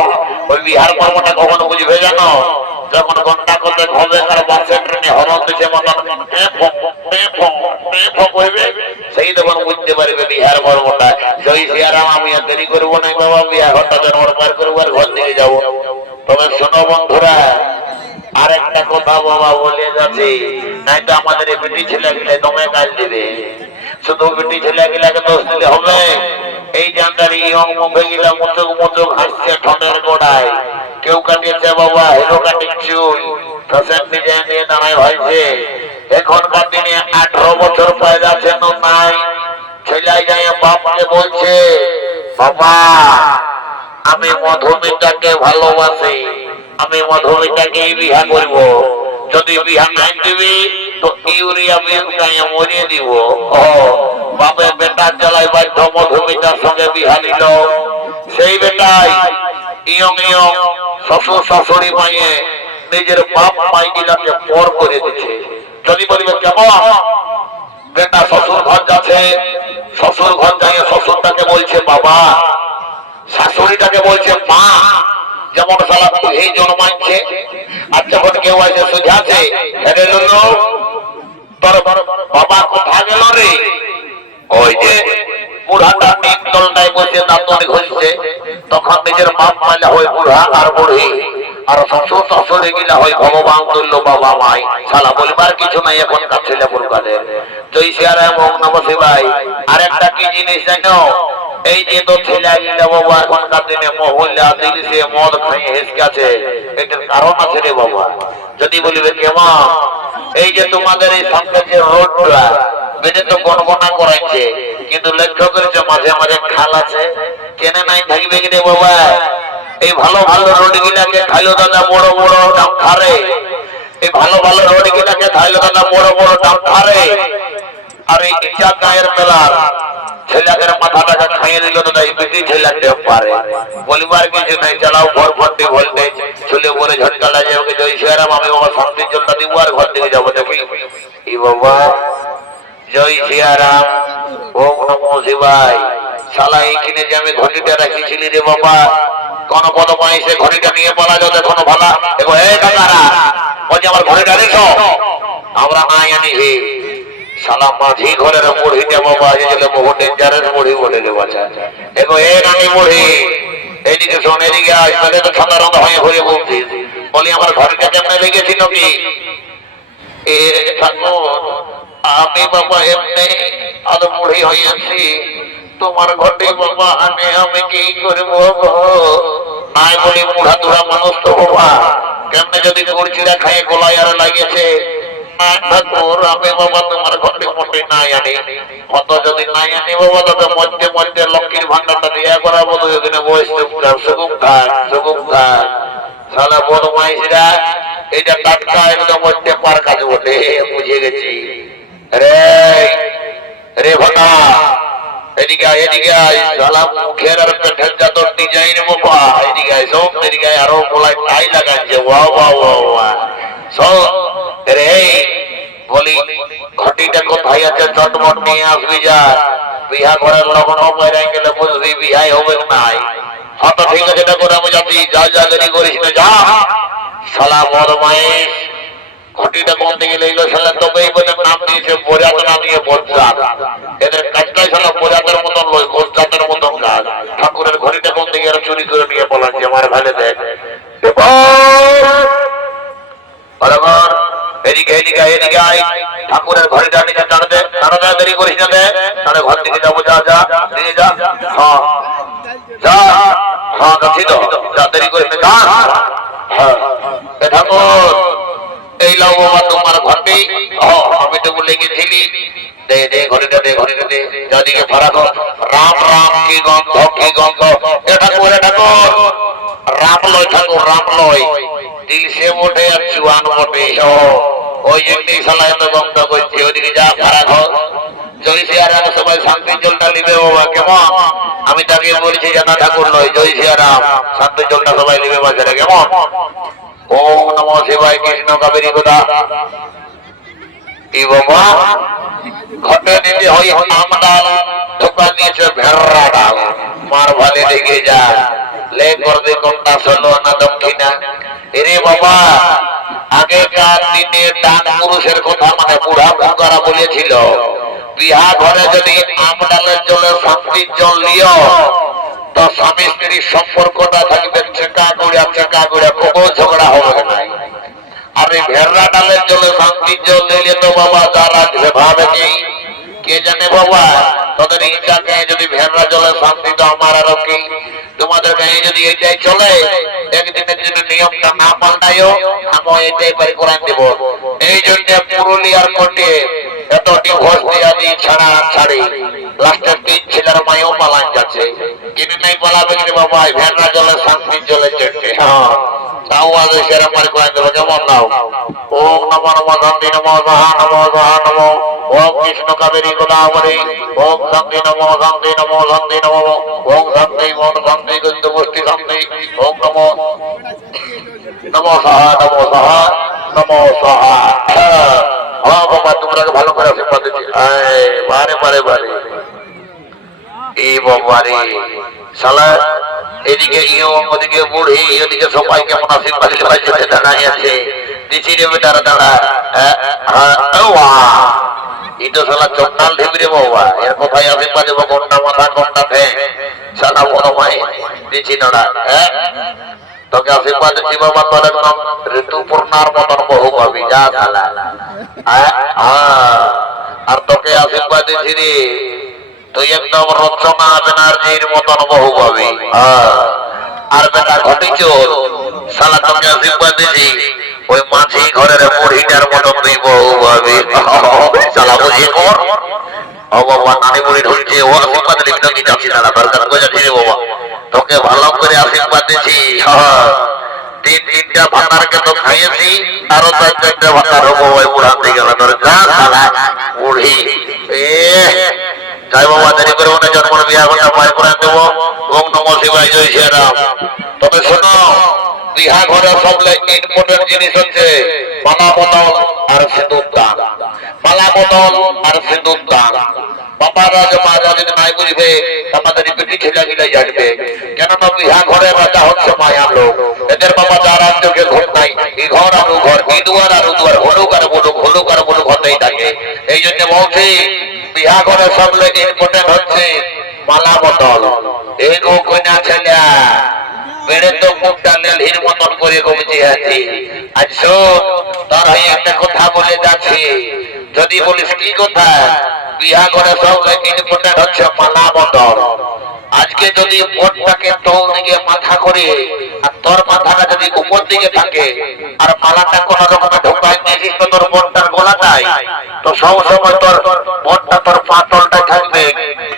ওই বিহার কর্মটা কখনো বুঝবে জানো, যখন ঘন্টা করতে হবে তার বাসের ট্রেনে হরণ দিচ্ছে মতন করবে, সেই তখন বুঝতে পারবে বিহার কর্মটা। জয় সিয়ারাম, আমি আর দেরি করবো না বাবা, বিহার ঘন্টা জন্ম পার করবো আর ঘর দিকে যাবো। তবে শোনো বন্ধুরা, আর একটা কথা বাবা বলে যাচ্ছি, নাই তো আমাদের এই বেটি ছেলে গিলে দমে কাজ দিবে। শুধু বেটি ছেলে গিলাকে দোষ দিলে হবে? এই জানটার ইয়ং মুখে গিলা মুচুক মুচুক হাসছে ঠোঁটের গোড়ায়, কেউ কাটিয়েছে বাবা হেলো কাটিং চুল, ফ্যাশন ডিজাইন নিয়ে দাঁড়ায় হয়েছে। এখনকার দিনে 18 বছর পয়দা ছেন নাই, ছেলে যায় বাপকে বলছে বাবা আমি মধুমিতাকে ভালোবাসি, আমি মধুমিতাকে বিয়া করব, যদি বিয়া নাই দিবি তো ইউরিয়া বিষ গায়ে মরিয়ে দিব। বাপে বেটার জ্বালায় বাধ্য মধুমিতার সঙ্গে বিয়া নিল। সেই বেটাই ইয়ং ইয়ং শ্বশুর শাশুড়ি মাইয়ে নিজের বাপ মাইগুলাকে পর করে দিচ্ছে। যদি বলবে কেমন, বেটা শ্বশুর ঘর যাচ্ছে, শ্বশুর ঘর যাইয়ে শ্বশুরটাকে বলছে বাবা, শাশুড়িটাকে বলছে মা, যেমন সালা এই জন্মাচ্ছে। আর যখন কেউ আছে সুঝাছে, হেরে লুলো তোর বাবা কোথা গেল রে, ওই যে বুড়াটা নিম তলটায় বসে দাঁতনে ঘষছে, তখন নিজের বাপ মাইলে হয় বুড়া আর বুড়ি, আর শ্বশুর শাশুড়ি গিলা হয় ভগবান তুল্য বাবা মাই। শালা বলবার কিছু নাই এখনকার ছেলে পুরকাদের। জয় সিয়ারাম, ওম নমঃ শিবায়। আর একটা কি জিনিস জানো, এই যে তো ছেলে গিলা বাবা এখনকার দিনে মহল্লা দিলিসে মদ খাইয়ে হেসকাছে, এটার কারণ আছে রে বাবা। যদি বলিবে কেমন, এই যে তোমাদের এই সামনে যে রোডটা, এটা তো গণগণা করাইছে, কিন্তু লক্ষ্য করেছে মাঝে মাঝে খাল আছে, কেনে নাই থাকবে কি রে বাবা? এই ভালো ভালো রোড গিলাকে খাইলো দাদা বড় বড় খারে, এই ভালো ভালো রোডগুলোকে ধাইলে দাদা বড় বড় দাম ধারে আর এই ইচ্ছা গায়ের মেলার ছেলেদের মাথাটাকে খাইয়ে দিল দাদা এই বেশি ছেলেতে পারে বলিবার কিছু নাই চালাও ভর ভর্তি ভোল্টেজ চলে বলে ঝটকা লাগে ওকে জয় শ্রীরাম আমি বাবা শান্তির জন্য দিব আর ঘর থেকে যাবো দেখি এই বাবা জয় শ্রীরাম ওম নমো শিবায় শালা এইখানে যে আমি ঘটিটা রাখিছিলি রে বাবা কোন পদ পাই সে ঘড়িটা নিয়ে পালা যাও দেখো ভালা দেখো এই কাকারা বলছি আমার ঘড়িটা রেখো আমরা নাই আনি হে শালা মাঝি ঘরের মুড়িটা বাবা যেগুলো বহু ডেঞ্জারাস মুড়ি বলে রে বাচ্চা দেখো এই রানী মুড়ি এইদিকে শোন এদিকে আসলে তো সাধারণত হয়ে ঘুরে বলছি বলি আমার ঘড়িটা কেমনে লেগেছিল কি এ ঠাকুর আমি বাবা এমনি আলো মুড়ি হয়েছি তোমার ঘটে বাবা আমি কি করবো নাই বলি মুড়া দুরা মানুষ তো বাবা কেমনে যদি গুড়চিড়া খাইয়ে গোলায় আর লাগিয়েছে না ঠাকুর আমি বাবা তোমার ঘটে মোটে নাই আনি কত যদি নাই আনি বাবা তবে মধ্যে মধ্যে লক্ষ্মীর ভান্ডারটা দিয়া করাবো ওখানে বসে সুগুম থাক সালা বড় মাইসিরা এটা টাটকা একদম মধ্যে পার কাজ বটে বুঝে গেছি রে ভাটা এদিকে শালা মুখের আর পেটের যত ডিজাইন বাবা এদিকে সব এদিকে আরো গোলায় টাই লাগাচ্ছে ওয়া সব রে বলি ঘটিটা কোথায় আছে চটমট নিয়ে আসবি যা বিহা করার লগ্ন বাইরে গেলে বুঝবি বিহাই হবে নাই হয়তো ঠিক আছে এটা করে আমি যাচ্ছি যা দেরি করিস না যা শালা বড় মাইস ঘটিটা কোন দিকে লইল শালা তবেই বলে নাম দিয়েছে বোরাত না দিয়ে বজ্জাত এদের কাজটাই শালা বোরাতের মতন লয় বজ্জাতের মতন কাজ ঠাকুরের ঘড়িটা কোন দিকে আর চুরি করে নিয়ে পলাচ্ছে আমার ভালে দেখ বরাবর এদিকে আয় ঠাকুরের ঘড়িটা নিচে টানতে দেরি করিস না তাহলে ঘর থেকে যাবো যা দিয়ে যা হ্যাঁ যাচ্ছি তো যা দেরি করিস না যা হ্যাঁ ঠাকুর এই লাও বাবা তোমার ঘটে আমি তো বলে গেছিলি দে ঘড়িটা দে যাদিকে ফারাক রাম কি গন্ধ এটা করে ঠাকুর রাম লয় দিল সে মোটে আর চুয়ান মোটে ওই জন্যই শালা এত গন্ধ করছে ওইদিকে যা ফারাক জয় শ্রীরাম সবাই শান্তির জলটা নিবে বাবা কেমন আমি তাকে বলছি জানা ঠাকুর নয় জয় শ্রীরাম শান্তির জলটা সবাই নিবে বাজারে কেমন ওম নমো শিবায় কৃষ্ণ কাবেরী গোদা এই বাবা ঘটে দিতে হয় আমডাল ধোকা দিয়েছে ভেড়া ডাল মার ভালে লেগে যা লে করবে কোনটা ষোলো না দক্ষিণা এরে বাবা আগেকার দিনে ডান পুরুষের কথা মানে বুড়া বুকারা বলেছিল বিহা ঘরে যদি আমডালের জলে শান্তির জল নিও তো স্বামী স্ত্রীর সম্পর্কটা থাকবে চেকা গুড়া কোনো ঝগড়া হবে নাই আর এই ভেড়া ডালের জলে শান্তির জল দিলে তো বাবা যারা ভাবে কি কে জানে বাবা তোদের ইচ্ছা গায়ে যদি ভেড়া জলে শান্তি তো আমার আরো কি তোমাদের গায়ে যদি এইটাই চলে একদিনের জন্য নিয়মটা না পাল্টাইও আমি এইটাই পারি কোরআন দেব এই জন্য পুরুলিয়ার কোর্টে এত ডিভোর্স দিয়ে ছাড়ি লাস্টের 3 ছেলের মায়েও পালান যাচ্ছে কিনে নাই পালাবে কি বাবা ভেড়া জলে শান্তির জলে চড়ছে তাও আজ সেরা পারি কোরআন দেব কেমন নাও ওম নমো শান্তি নমো নমো ওম কৃষ্ণ কাবেরী গোদাবরী ওম শান্তি নমো ওম শান্তি গন্ধ বস্তি শান্তি ওম নমো সাহা বাবা তোমরা ভালো করে আশীর্বাদ দিচ্ছি বারে এই বাবারে শালা এদিকে ওদিকে বুড়ি এদিকে সবাই কেমন আশীর্বাদ দিতে দাঁড়ায় আছে দিছি রে দাঁড়া এই তো শালা চন্ডাল ঢিবরে বাবা এর কোথায় আশীর্বাদ দেবো কোনটা মাথা কোনটা ঠ্যাং শালা বড় মাই দিছি দাঁড়া তোকে আশীর্বাদ দিচ্ছি বাবা তোর একদম ঋতুপূর্ণার মতন বহু পাবি যা শালা আর তোকে আশীর্বাদ দিচ্ছি রে তুই একদম রচনা ব্যানার্জির মতন বহু পাবি আর বেটা ঘটিচোর শালা তোকে আশীর্বাদ দিচ্ছি ওই মাঝি ঘরের মুড়িটার মতন তুই বহু পাবি শালা বুঝিয়ে কর ও বাবা নানি মুড়ি ঢুকছে ও আশীর্বাদ লিখতে কি যাচ্ছি না দরকার করে যাচ্ছি রে বাবা তোকে ভালো করে আশীর্বাদ দিচ্ছি 3টা ভান্ডারকে তো খাইয়েছি আরো 4-4টে ভাতা হবো ওই বুড়াতে গেল তোর যা শালা বুড়ি যাই বাবা দেরি করে মনে জন্ম বিয়া ঘন্টা পাই করে দেবো এবং নম শিবায় জয় শ্রীরাম। তবে শোনো বিহা ঘরে সবলে ইম্পর্টেন্ট জিনিস হচ্ছে মালা বদল আর সিঁদুর দান। মালা বদল আর সিঁদুর দান। বাবারা যে মারা যদি নাই বুঝবে আমাদের পেটি ছেলে গিলে যাবে। কেননা বিহা ঘরে রাজা হচ্ছে মায়া লোক। এদের বাবা যার চোখে ঘর নাই এই ঘর আর ও ঘর এই দুয়ার আর ও দুয়ার হলুক আর বলুক হতেই থাকে। এই জন্য বলছি বিহা ঘরে সবলে ইম্পর্টেন্ট হচ্ছে মালা বদল। এই গো কন্যা ছেলে বেড়ে তো মুখটা লেলহির মতন করে কমেছে আছি। আজ শোন তোর হয়ে একটা কথা বলে যাচ্ছি, যদি বলিস কি কথা, বিহা করে সব ইম্পর্টেন্ট হচ্ছে মালা বদল। আজকে যদি বোনটাকে তোল দিকে মাথা করে আর তোর মাথাটা যদি উপর দিকে থাকে আর মালাটা কোন রকমে ঢোকায় দিয়েছিস তো তোর বোনটার গলাটায়, তো সব সময় তোর বোনটা তোর পাতলটাই থাকবে।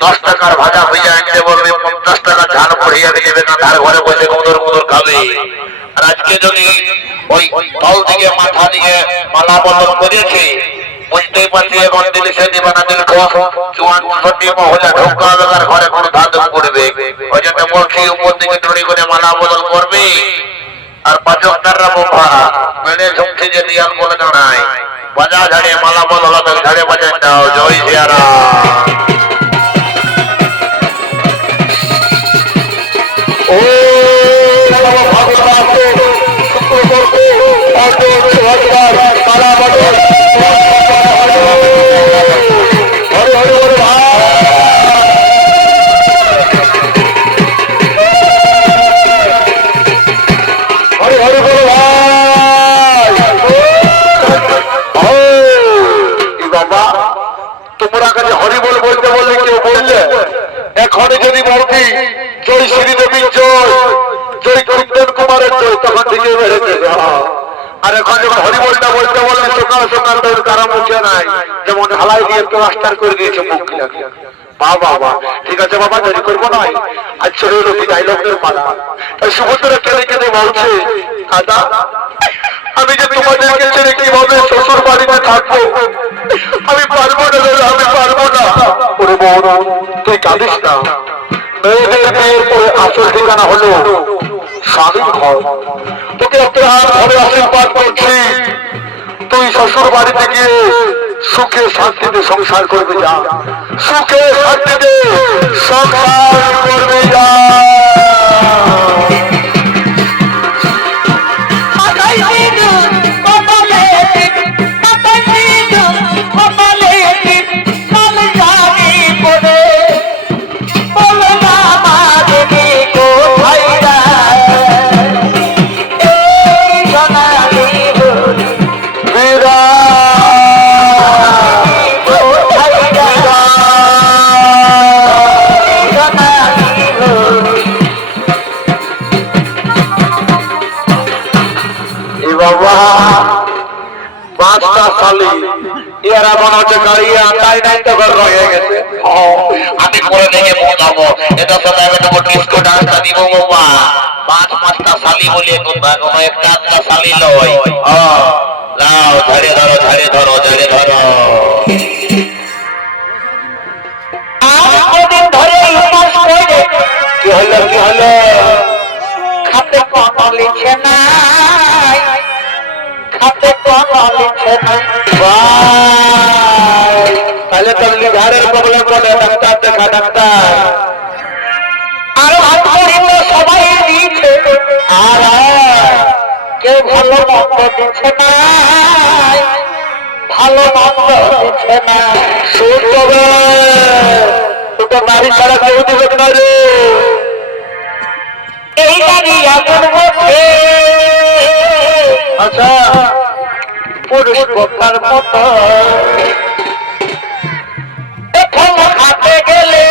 10 টাকার ভাজা ভেজা আনতে বলবে, 50 টাকা ঝাল পড়িয়ে দেবে না, তার ঘরে বসে কুদুর খাবে। আর আজকে যদি ওই তল দিকে মাথা দিয়ে মালা বদল করেছে বুঝতেই পারছি এখন দিলে সে দিবে না দিল 54 মহিলা ঢোকা লাগার ঘরে কোনো ধাতু করবে। ওই জন্য বলছি উপর দিকে টড়ি করে মালা বদল করবে। আর পাচকদাররা বোমা মেনে ঝুঁকছে যে দিয়াল বলে দাঁড়ায় বাজা ঝাড়ে মালা বদল হবে ঝাড়ে বাজায় দাও। জয় সিয়ারা। ও ভগবান মালা বদল এখনই যদি বলতি জয় শ্রীদেবীর জয়, জয় কীর্তন কুমারের জয়, তখন থেকে বেড়েছে। আর এখন যখন হরিবলটা বলতে বললে সকাল সকাল তোর কারা মুখে নাই, যেমন ঢালাই দিয়ে প্লাস্টার করে দিয়েছে মুখ গুলাকে। বাবা ঠিক আছে বাবা, দেরি করবো নয়, আজ চলে এলো বিদায় লগ্নের পালা। তাই সুভদ্রা কেঁদে কেঁদে বলছে, দাদা আমি যে তোমাদেরকে ছেড়ে কিভাবে শ্বশুর বাড়িতে থাকবো, আমি পারবো না দাদা, আমি পারবো না। ওরে বোন তুই কাঁদিস না, মেয়েদের বিয়ের পরে আসল ঠিকানা হলো স্বামীর ঘর। তোকে প্রাণ ধরে আশীর্বাদ করছি, তুই শ্বশুর বাড়িতে গিয়ে সুখে শান্তিতে সংসার করবে যা, সুখে শান্তিতে সংসার করবে যা। আমি করে দেখে বোঝাবো এটা সাথে আমি তোমার ডিস্কো ডান্সটা দিব বাবা। 5-5টা শালি বলি কথা, কোনো একটা শালি লয়। লাও ঝাড়ে ধরো ঝাড়ে ধরো ঝাড়ে ধরো। কি হলো কি হলো? খাতে কম লিখে নাই, খাতে কম লিখে নাই। তাহলে তোর লিভারের প্রবলেম বলে ডাক্তার দেখা ডাক্তার। আরো হাত পড়িল সবাই দিচ্ছে, আর কেউ ভালো মন্দ দিচ্ছে না, ভালো মন্দ দিচ্ছে না। সুর তবে তোকে বাড়ি ছাড়া কেউ দিবে না রে। এই বাড়ি আগুন মধ্যে আচ্ছা পুরুষ বোকার মতো হাতে গেলে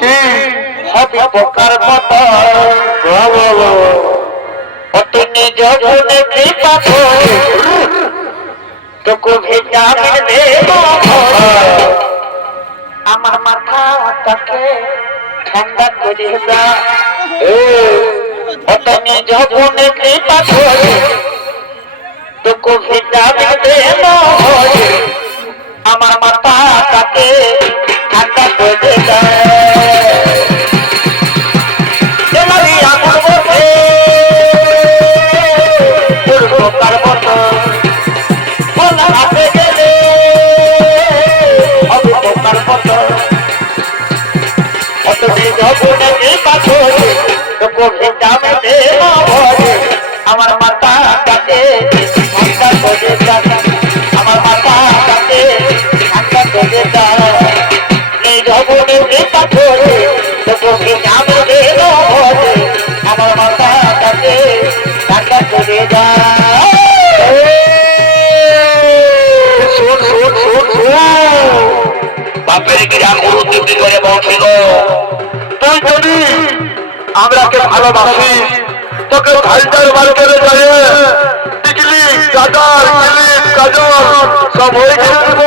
কি হবে বোকার মতো। অতি নিজ গুণে কৃপা তোকে ভিটামিন দেব, আমার মাথাটাকে ঠান্ডা করে দাও। অত নিজ গুণে কৃপা তোকে ভিটামিন মরে আমার মাথাটাকে ঠান্ডা করে দেয় এলারি আগুন বসে পূর্বকার মতো বলা হাতে গেলে অভিপকার মতো অত বীজ গুণে পাথরে তোকে ভিটামিন মরে আমার মাথাটাকে ঠান্ডা করে দেয় আমার মাথাটাকে ঠান্ডা করে দেয় এই জগনে পাথরে তোকে ভিটামিন মরে আমার মাথাটাকে ঠান্ডা করে দেয় শোন শোন শোন শোন বাপের গ্রাম উন্নতি করে বলছিল তুই যদি আমরাকে ভালোবাসি তোকে ভাইটার মার্কেটে যাই টিকলি কাটার ক্লিপ কাজল সব হয়ে গেছিল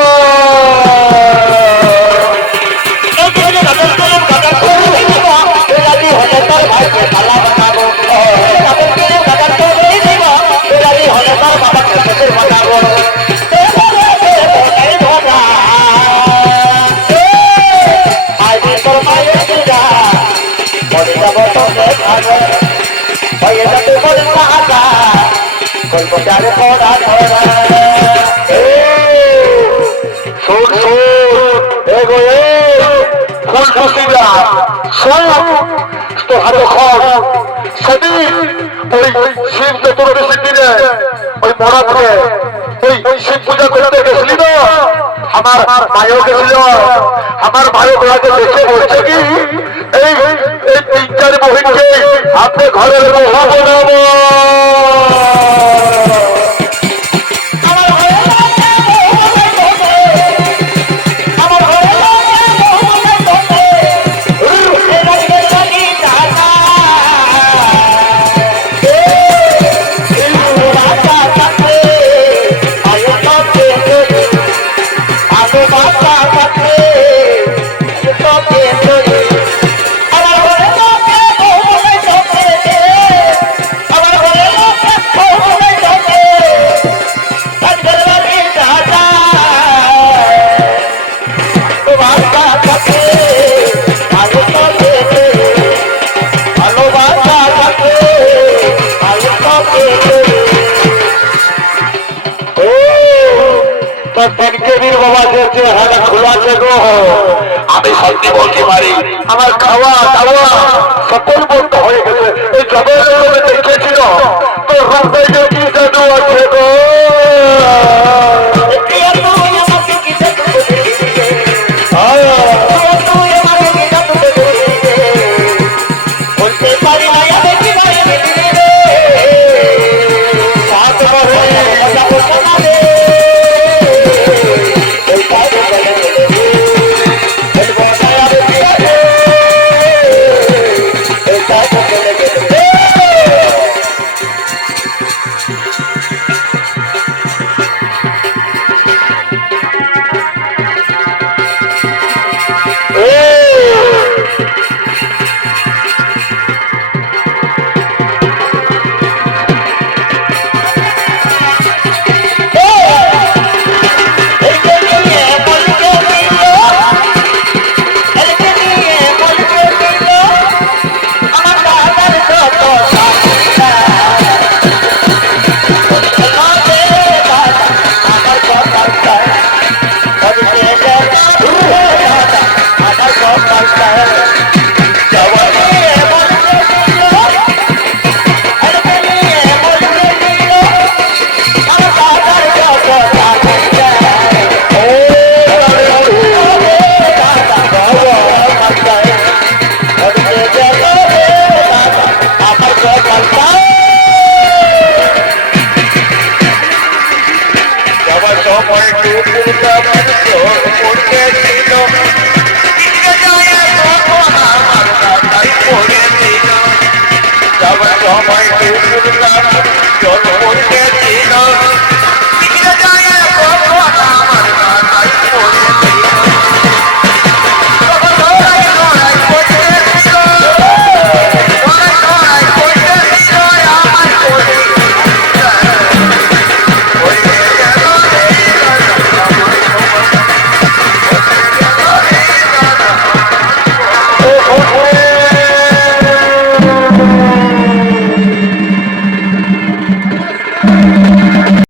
শোন শোন এগো ফুল খুশিরা শোন তো হাতে খর সেদিন ওই শিব চতুর্দশীর দিনে ওই মরাতে ওই শিব পূজা করতে গেছিলি না আমার মায়ও গেছিল আমার মায়ও গোড়াকে দেখে বলছে কি এই এই তিন চার মহিনকে আপনি ঘরের মহা বানাবো আমি সত্যি বলতে পারি আমার খাওয়া দাওয়া সকল বন্ধ হয়ে গেছে এই জবের দেখেছিল তো রাস্তায় কি জাদু আছে গো সময়